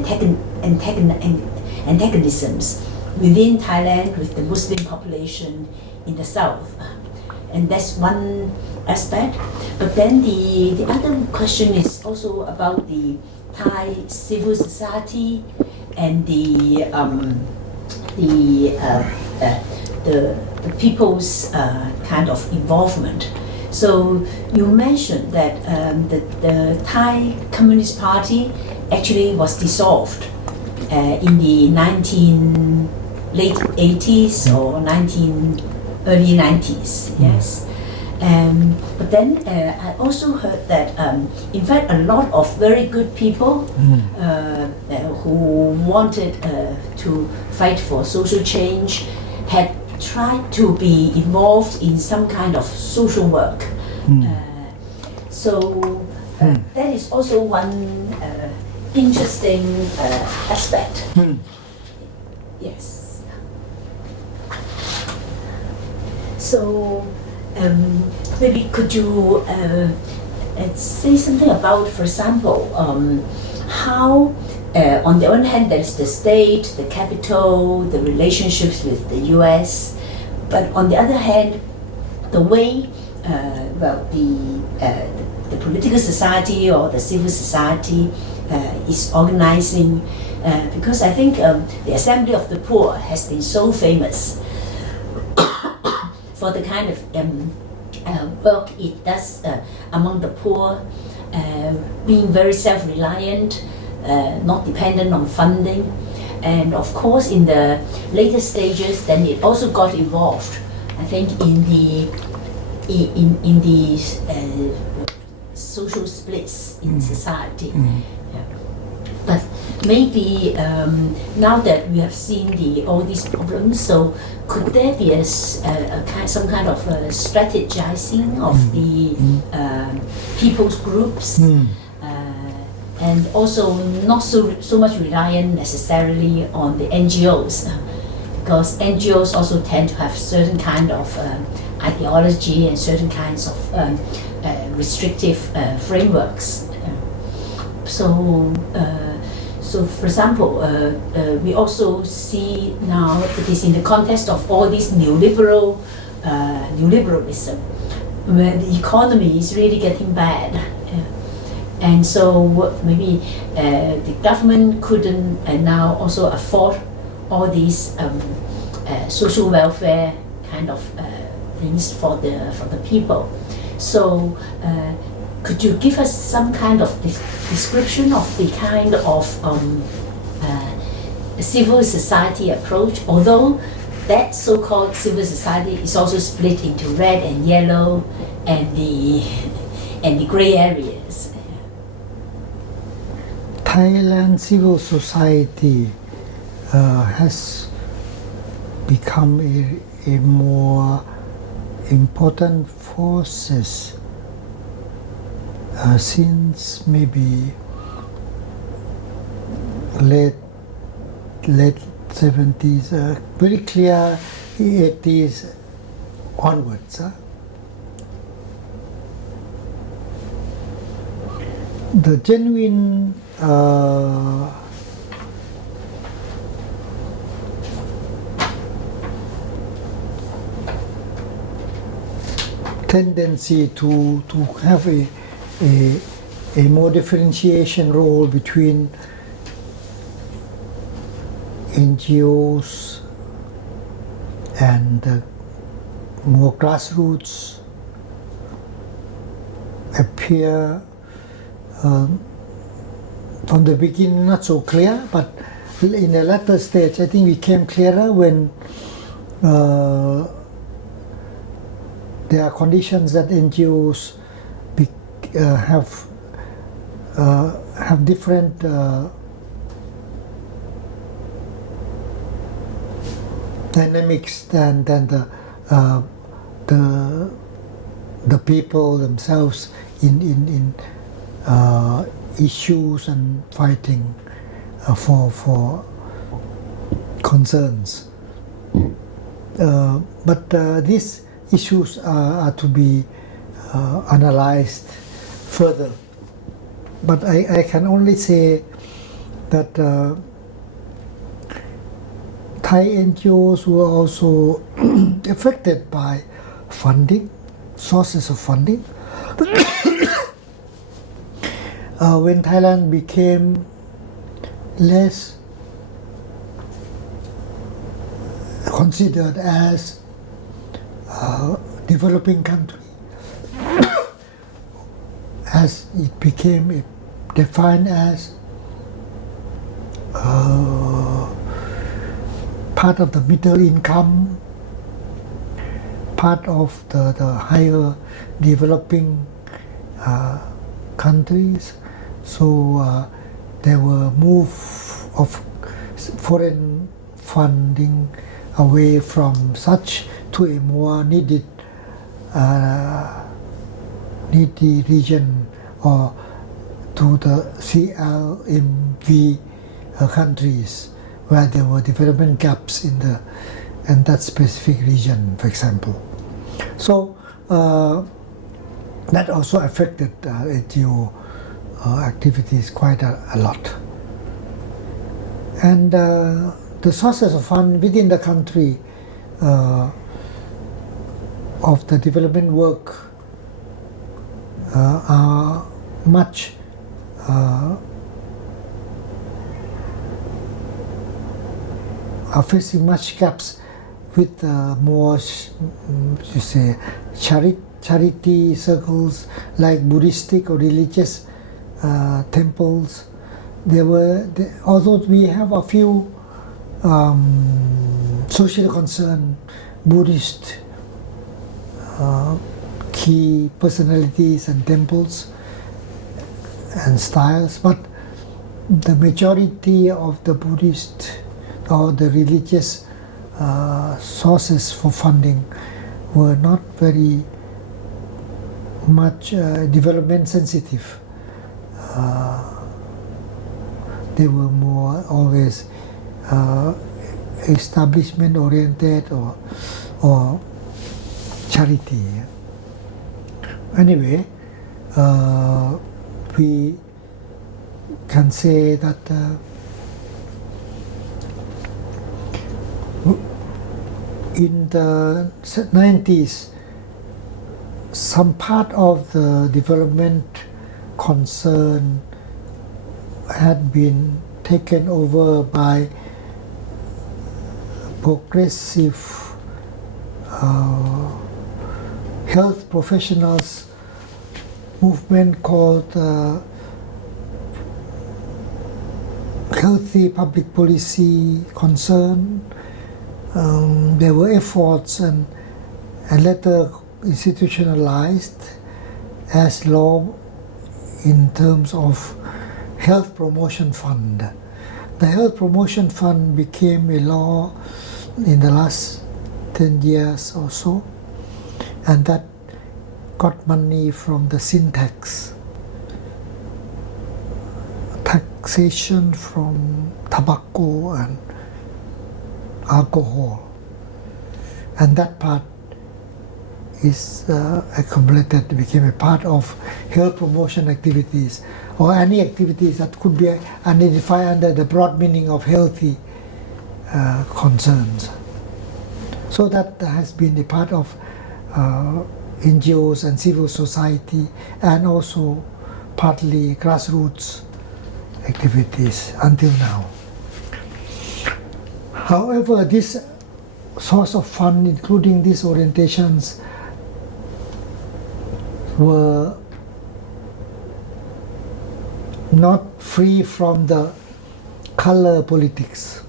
antagonisms within Thailand with the Muslim population in the south. And that's one aspect. But then the other question is also about the Thai civil society and the people's kind of involvement. So you mentioned that the Thai Communist Party actually was dissolved in the late 80s or early 90s, yes. But then I also heard that in fact a lot of very good people who wanted to fight for social change had tried to be involved in some kind of social work. So that is also one interesting aspect. Yes. So maybe could you say something about, for example, how on the one hand there's the state, the capital, the relationships with the US, but on the other hand, the way the political society or the civil society is organizing, because I think the Assembly of the Poor has been so famous for the kind of work it does among the poor, being very self-reliant, not dependent on funding, and of course in the later stages then it also got involved, I think, in the social splits in society. But maybe now that we have seen all these problems, so could there be some kind of strategizing of the people's groups, and also not so much reliant necessarily on the NGOs, because NGOs also tend to have certain kind of ideology and certain kinds of restrictive frameworks. So, for example, we also see now it is in the context of all this neoliberalism, where the economy is really getting bad, and so maybe the government couldn't now also afford all these social welfare kind of things for the people. So. Could you give us some kind of description of the kind of civil society approach? Although that so-called civil society is also split into red and yellow and the gray areas. Thailand civil society has become a more important forces since maybe late 70s, very clear 80s onwards. The genuine tendency to have a more differentiation role between NGOs and more grassroots appear from the beginning not so clear, but in the latter stage I think became clearer when there are conditions that NGOs have different dynamics than the people themselves in issues and fighting for concerns. But these issues are to be analyzed further. But I can only say that Thai NGOs were also affected by funding, sources of funding. When Thailand became less considered as a developing country, as it became defined as part of the middle income, part of the higher developing countries. So there were move of foreign funding away from such to a more needy region, or to the CLMV countries where there were development gaps in that specific region, for example. So that also affected NGO activities quite a lot. And the sources of fund within the country of the development work are much are facing much gaps with more charity circles like Buddhistic or religious temples. Although we have a few social concern Buddhist key personalities and temples and styles, but the majority of the Buddhist or the religious sources for funding were not very much development sensitive. They were more always establishment oriented or charity. Anyway, we can say that in the 90s, some part of the development concern had been taken over by progressive health professionals movement called healthy public policy concern. There were efforts and later institutionalized as law in terms of health promotion fund. The health promotion fund became a law in the last 10 years or so, and that got money from the sin tax, taxation from tobacco and alcohol, and that part is accumulated, became a part of health promotion activities or any activities that could be identified under the broad meaning of healthy concerns. So that has been a part of NGOs and civil society, and also partly grassroots activities until now. However, this source of fund, including these orientations, were not free from the color politics.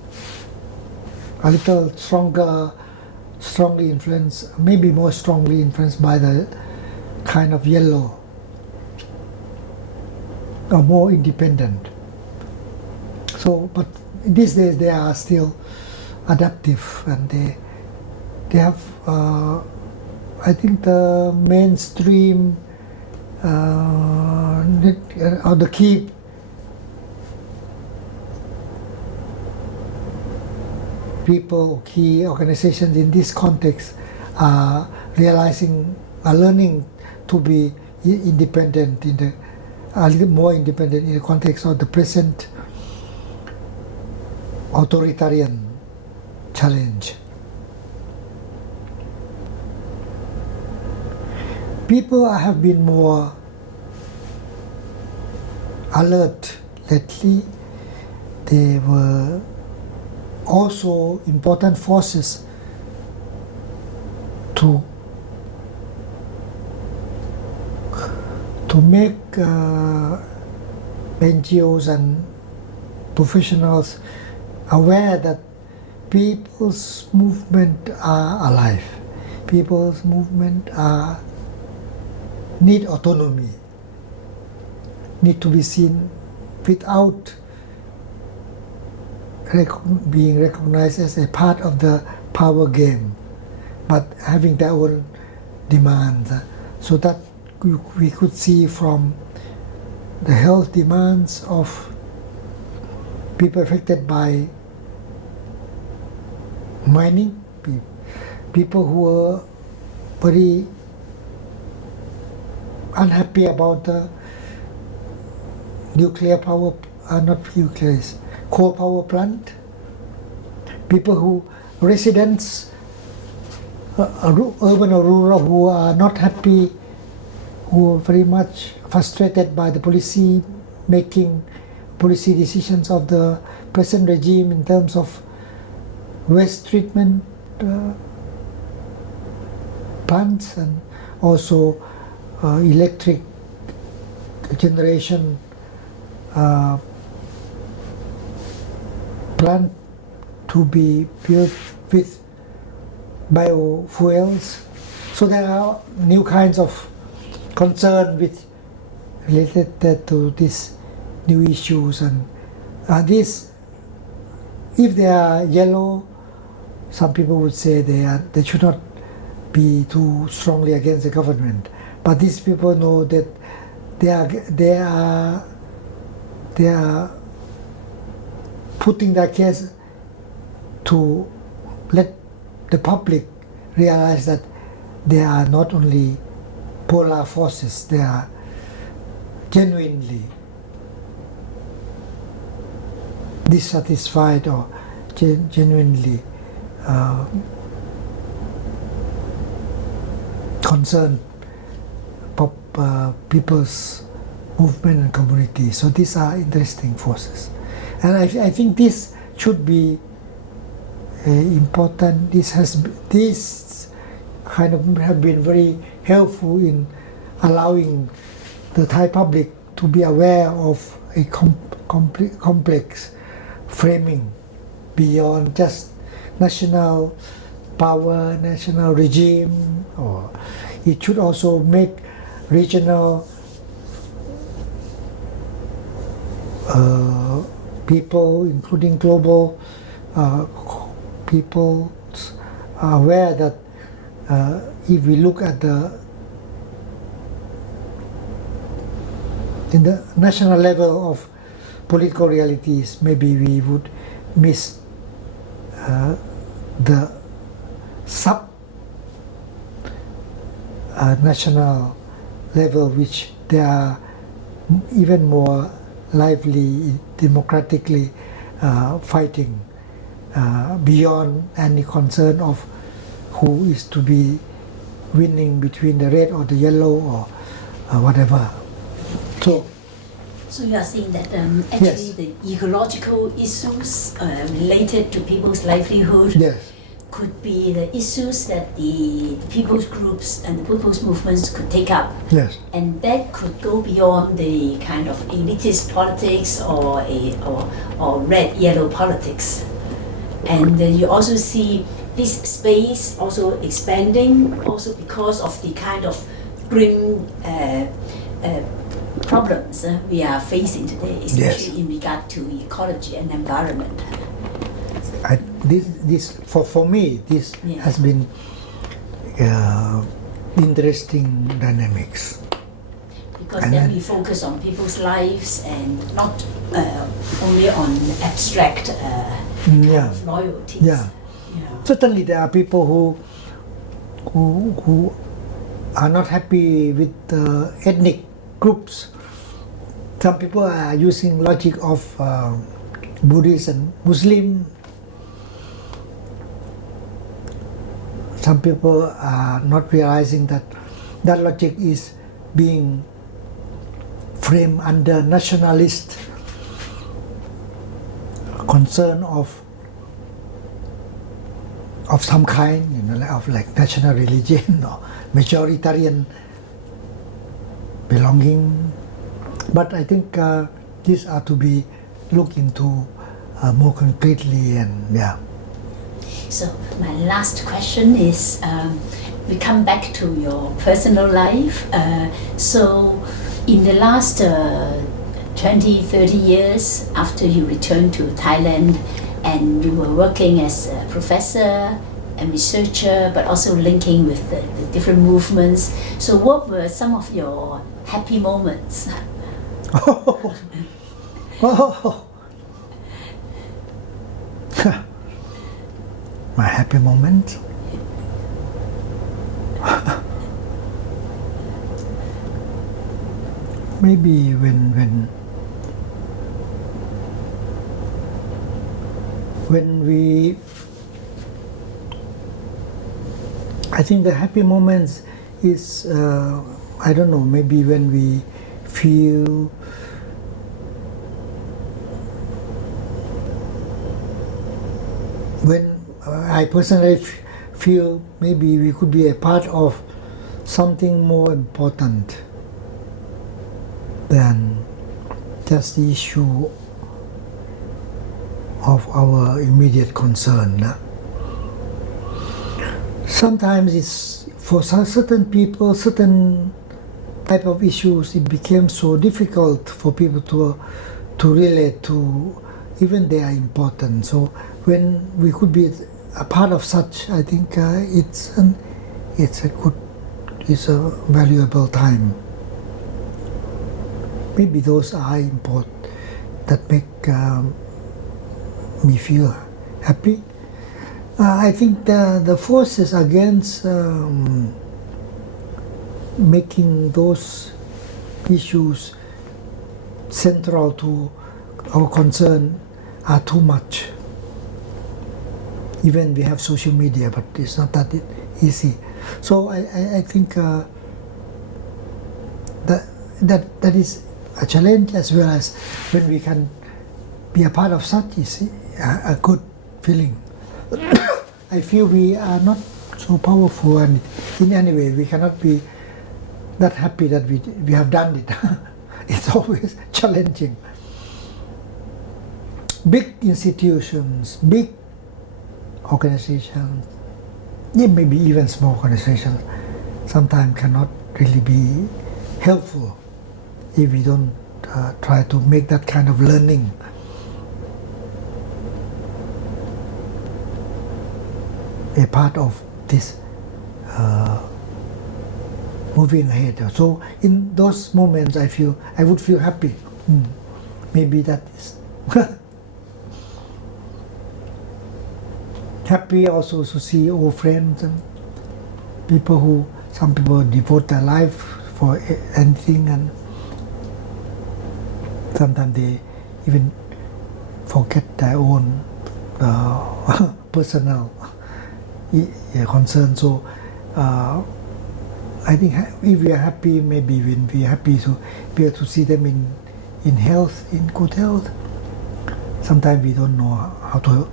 A little strongly influenced, maybe more strongly influenced by the kind of yellow, or more independent. So, but these days they are still adaptive, and they have, I think, the mainstream or the key people, key organizations in this context are learning to be independent a little more independent in the context of the present authoritarian challenge. People have been more alert lately. They were also important forces to make NGOs and professionals aware that people's movement are alive. People's movement need autonomy, need to be seen without being recognized as a part of the power game, but having their own demands. So that we could see from the health demands of people affected by mining, people who were very unhappy about the nuclear power, coal power plant, people who, residents, urban or rural, who are not happy, who are very much frustrated by the policy decisions of the present regime in terms of waste treatment plants, and also electric generation plant to be built with biofuels. So there are new kinds of concern related to these new issues, and This, if they are yellow, some people would say they should not be too strongly against the government. But these people know that they are putting their case to let the public realize that they are not only polar forces, they are genuinely dissatisfied or genuinely concerned people's movement and community. So these are interesting forces, and I think this should be important. This kind of have been very helpful in allowing the Thai public to be aware of a complex framing beyond just national power, national regime, or it should also make regional people, including global people, are aware that if we look at in the national level of political realities, maybe we would miss the sub national level, which they are even more lively, democratically fighting beyond any concern of who is to be winning between the red or the yellow or whatever. So you are saying that actually Yes. the ecological issues related to people's livelihood Yes. could be the issues that the people's groups and the people's movements could take up, Yes. and that could go beyond the kind of elitist politics or red-yellow politics. And you also see this space also expanding, also because of the kind of grim problems we are facing today, especially in regard to ecology and environment. This for me, this Yeah. has been interesting dynamics. Because And then then- we focus on people's lives and not only on abstract Yeah. of loyalties. Yeah. Certainly, there are people who are not happy with ethnic groups. Some people are using logic of Buddhist and Muslim. Some people are not realizing that that logic is being framed under nationalist concern of some kind, of like national religion or majoritarian belonging. But I think these are to be looked into more concretely, and yeah. So my last question is, we come back to your personal life. So in the last 20, 30 years after you returned to Thailand and you were working as a professor and researcher, but also linking with the different movements. So what were some of your happy moments? Oh. My happy moment. Maybe when we, I think the happy moments is I don't know, maybe when we feel when I personally feel maybe we could be a part of something more important than just the issue of our immediate concern. Sometimes it's for certain people, certain type of issues, it became so difficult for people to relate to even they are important. So when we could be a part of such, I think it's a valuable time. Maybe those are important that make me feel happy. I think the forces against making those issues central to our concern are too much. Even we have social media, but it's not that easy. So I think that is a challenge, as well as when we can be a part of such is a good feeling. I feel we are not so powerful, and in any way we cannot be that happy that we have done it. It's always challenging. Big institutions, big organizations, maybe even small organizations, sometimes cannot really be helpful if we don't try to make that kind of learning a part of this moving ahead. So in those moments I would feel happy. Maybe that is happy also to see old friends and people who, some people devote their life for anything, and sometimes they even forget their own personal concern. So I think if we are happy, maybe when we are happy to be able to see them in health, in good health. Sometimes we don't know how to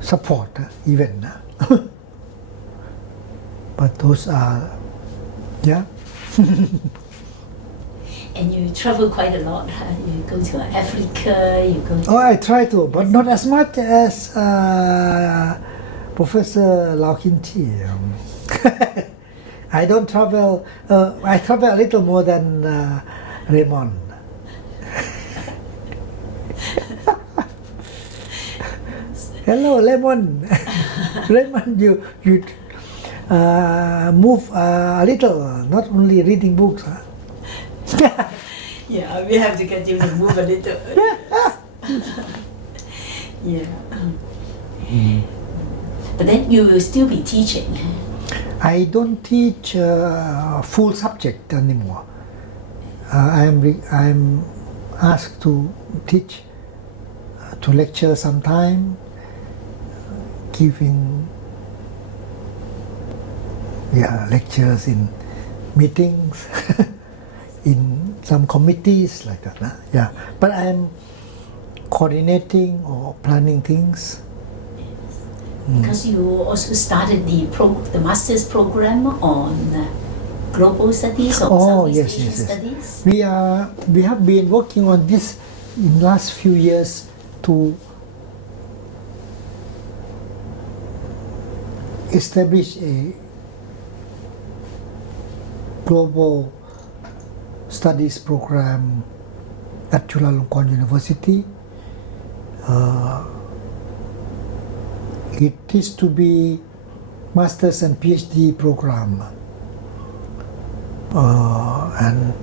support even. But those are, yeah. And you travel quite a lot. You go to Africa, you go to... Oh, I try to, but not as much as Professor Lau Kin Chi. I don't travel, I travel a little more than Raymond. Hello, Lemon. Raymond, you move a little, not only reading books. Huh? Yeah, we have to get you to move a little. Yeah. But then you will still be teaching. I don't teach full subject anymore. I'm asked to teach, to lecture sometime, giving lectures in meetings, in some committees like that. Huh? Yeah, but I'm coordinating or planning things. Because you also started the master's program on global studies or Southeast Asian studies. We have been working on this in the last few years to establish a global studies program at Chulalongkorn University. It is to be master's and Ph.D. program. And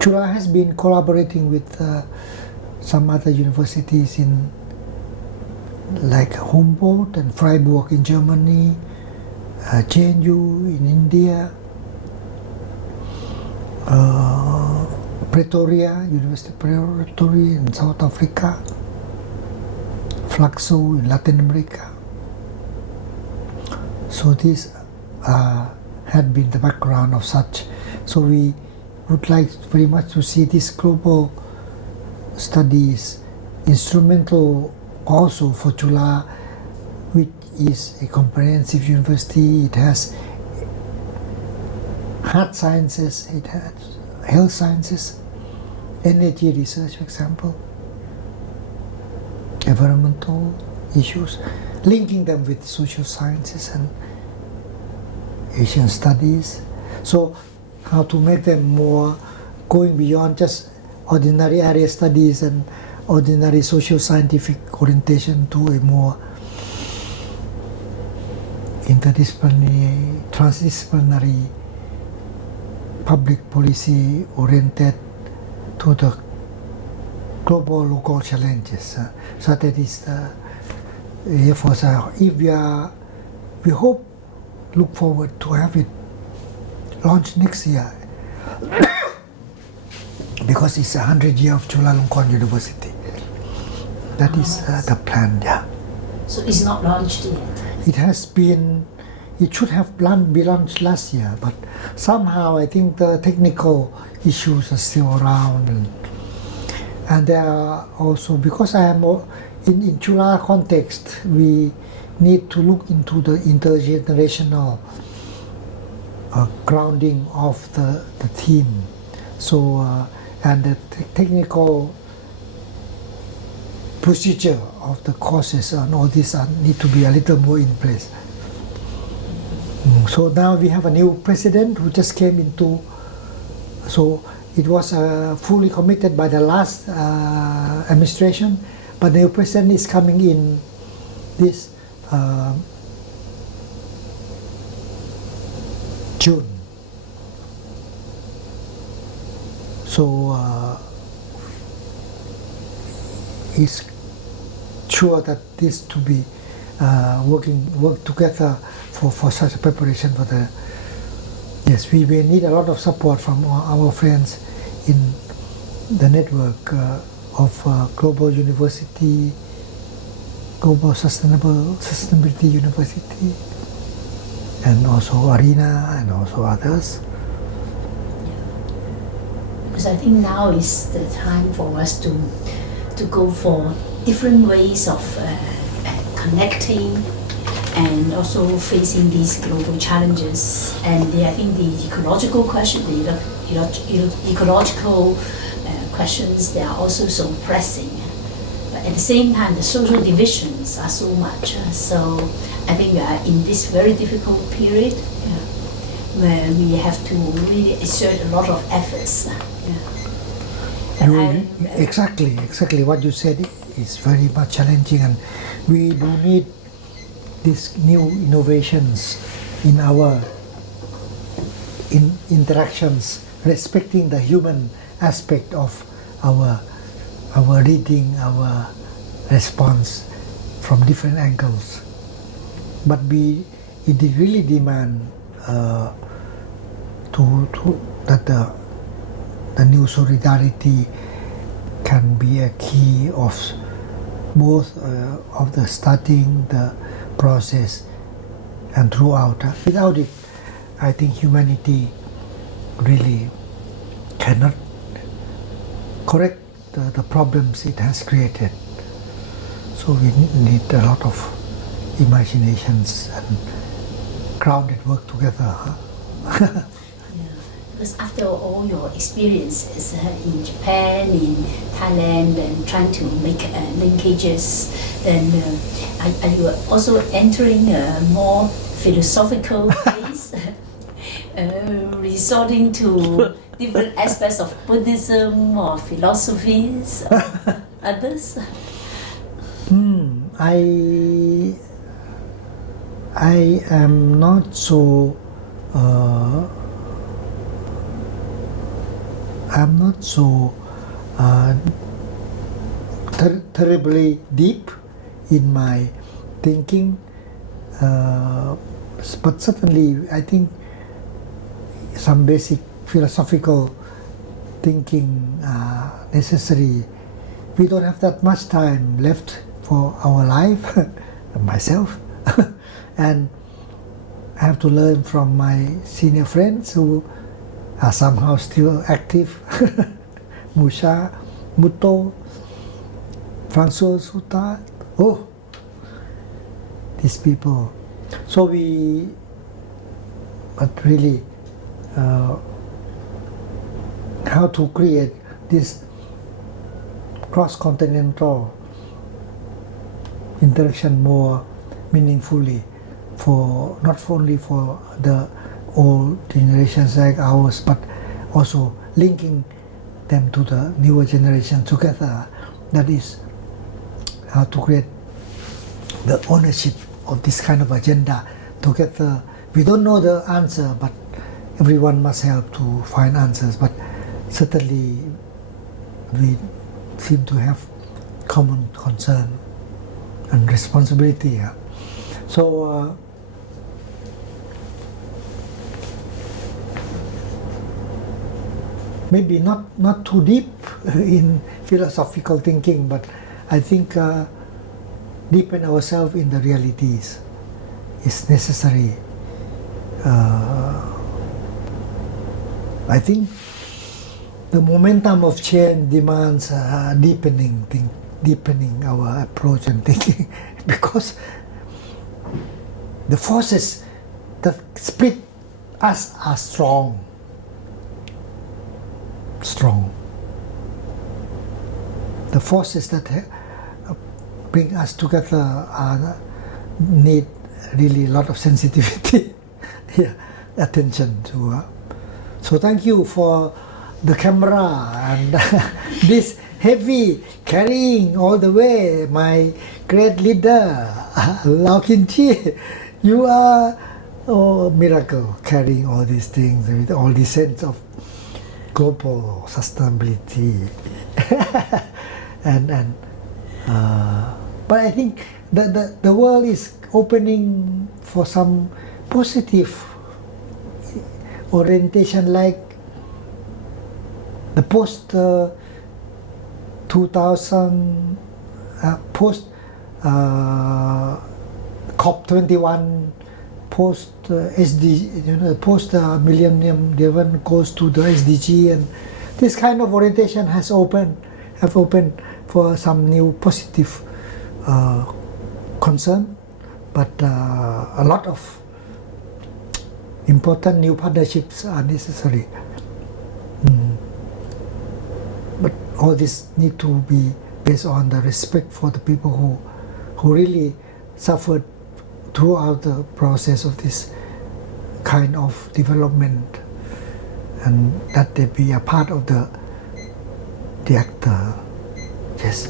Chula has been collaborating with some other universities in like Humboldt and Freiburg in Germany, JNU in India, Pretoria, University of Pretoria in South Africa, Fluxo in Latin America. So these had been the background of such. So we would like very much to see this global studies instrumental also for Chula, which is a comprehensive university. It has hard sciences, it has health sciences, energy research, for example, environmental issues, linking them with social sciences and Asian studies. So how to make them more going beyond just ordinary area studies and ordinary social scientific orientation to a more interdisciplinary, transdisciplinary, public policy oriented to the global local challenges. So that is therefore if we hope, look forward to have it launched next year because it's 100 years of Chulalongkorn University. That is the plan, yeah. So it's not launched yet? It should have been launched last year, but somehow I think the technical issues are still around. And there are also, because I am in Chula context, we need to look into the intergenerational grounding of the theme. So, and the technical procedure of the courses and all this need to be a little more in place. So now we have a new president who just came into, so it was fully committed by the last administration, but the new president is coming in this June. So it's sure that this to be work together for such a preparation for the. Yes, we will need a lot of support from our friends in the network of Global University, Global Sustainability University, and also Arena and also others. Because I think now is the time for us to go for different ways of connecting and also facing these global challenges. And I think the ecological question, the ecological questions, they are also so pressing. But at the same time, the social divisions are so much. So I think we are in this very difficult period where we have to really exert a lot of efforts. Exactly what you said is very much challenging, and we do need these new innovations in our interactions, respecting the human aspect of our reading, our response from different angles. But it really demand that the new solidarity can be a key of both of the starting the process and throughout. Without it, I think humanity really cannot correct the problems it has created. So we need a lot of imaginations and grounded work together. Because after all your experiences in Japan, in Thailand, and trying to make linkages, then are you also entering a more philosophical phase, resorting to different aspects of Buddhism or philosophies or others? I am not so terribly deep in my thinking, but certainly I think some basic philosophical thinking necessary. We don't have that much time left for our life, myself, and I have to learn from my senior friends who are somehow still active. Musha, Muto, François Suta, these people. So but really, how to create this cross-continental interaction more meaningfully for not only for the old generations like ours, but also linking them to the newer generation together. That is how to create the ownership of this kind of agenda together. We don't know the answer, but everyone must help to find answers. But certainly we seem to have common concern and responsibility. So maybe not too deep in philosophical thinking, but I think deepen ourselves in the realities is necessary. I think the momentum of change demands deepening our approach and thinking, because the forces that split us are strong. The forces that bring us together need really a lot of sensitivity, attention to. So thank you for the camera and this heavy carrying all the way, my great leader, Lau Kin Chi. You are a miracle carrying all these things with all this sense of global sustainability. But I think the world is opening for some positive orientation, like the post 2000 post COP21, post SD, post Millennium Development Goals to the SDG, and this kind of orientation have opened for some new positive concern, but a lot of important new partnerships are necessary. But all this need to be based on the respect for the people who really suffered throughout the process of this kind of development, and that they be a part of the actor. Yes.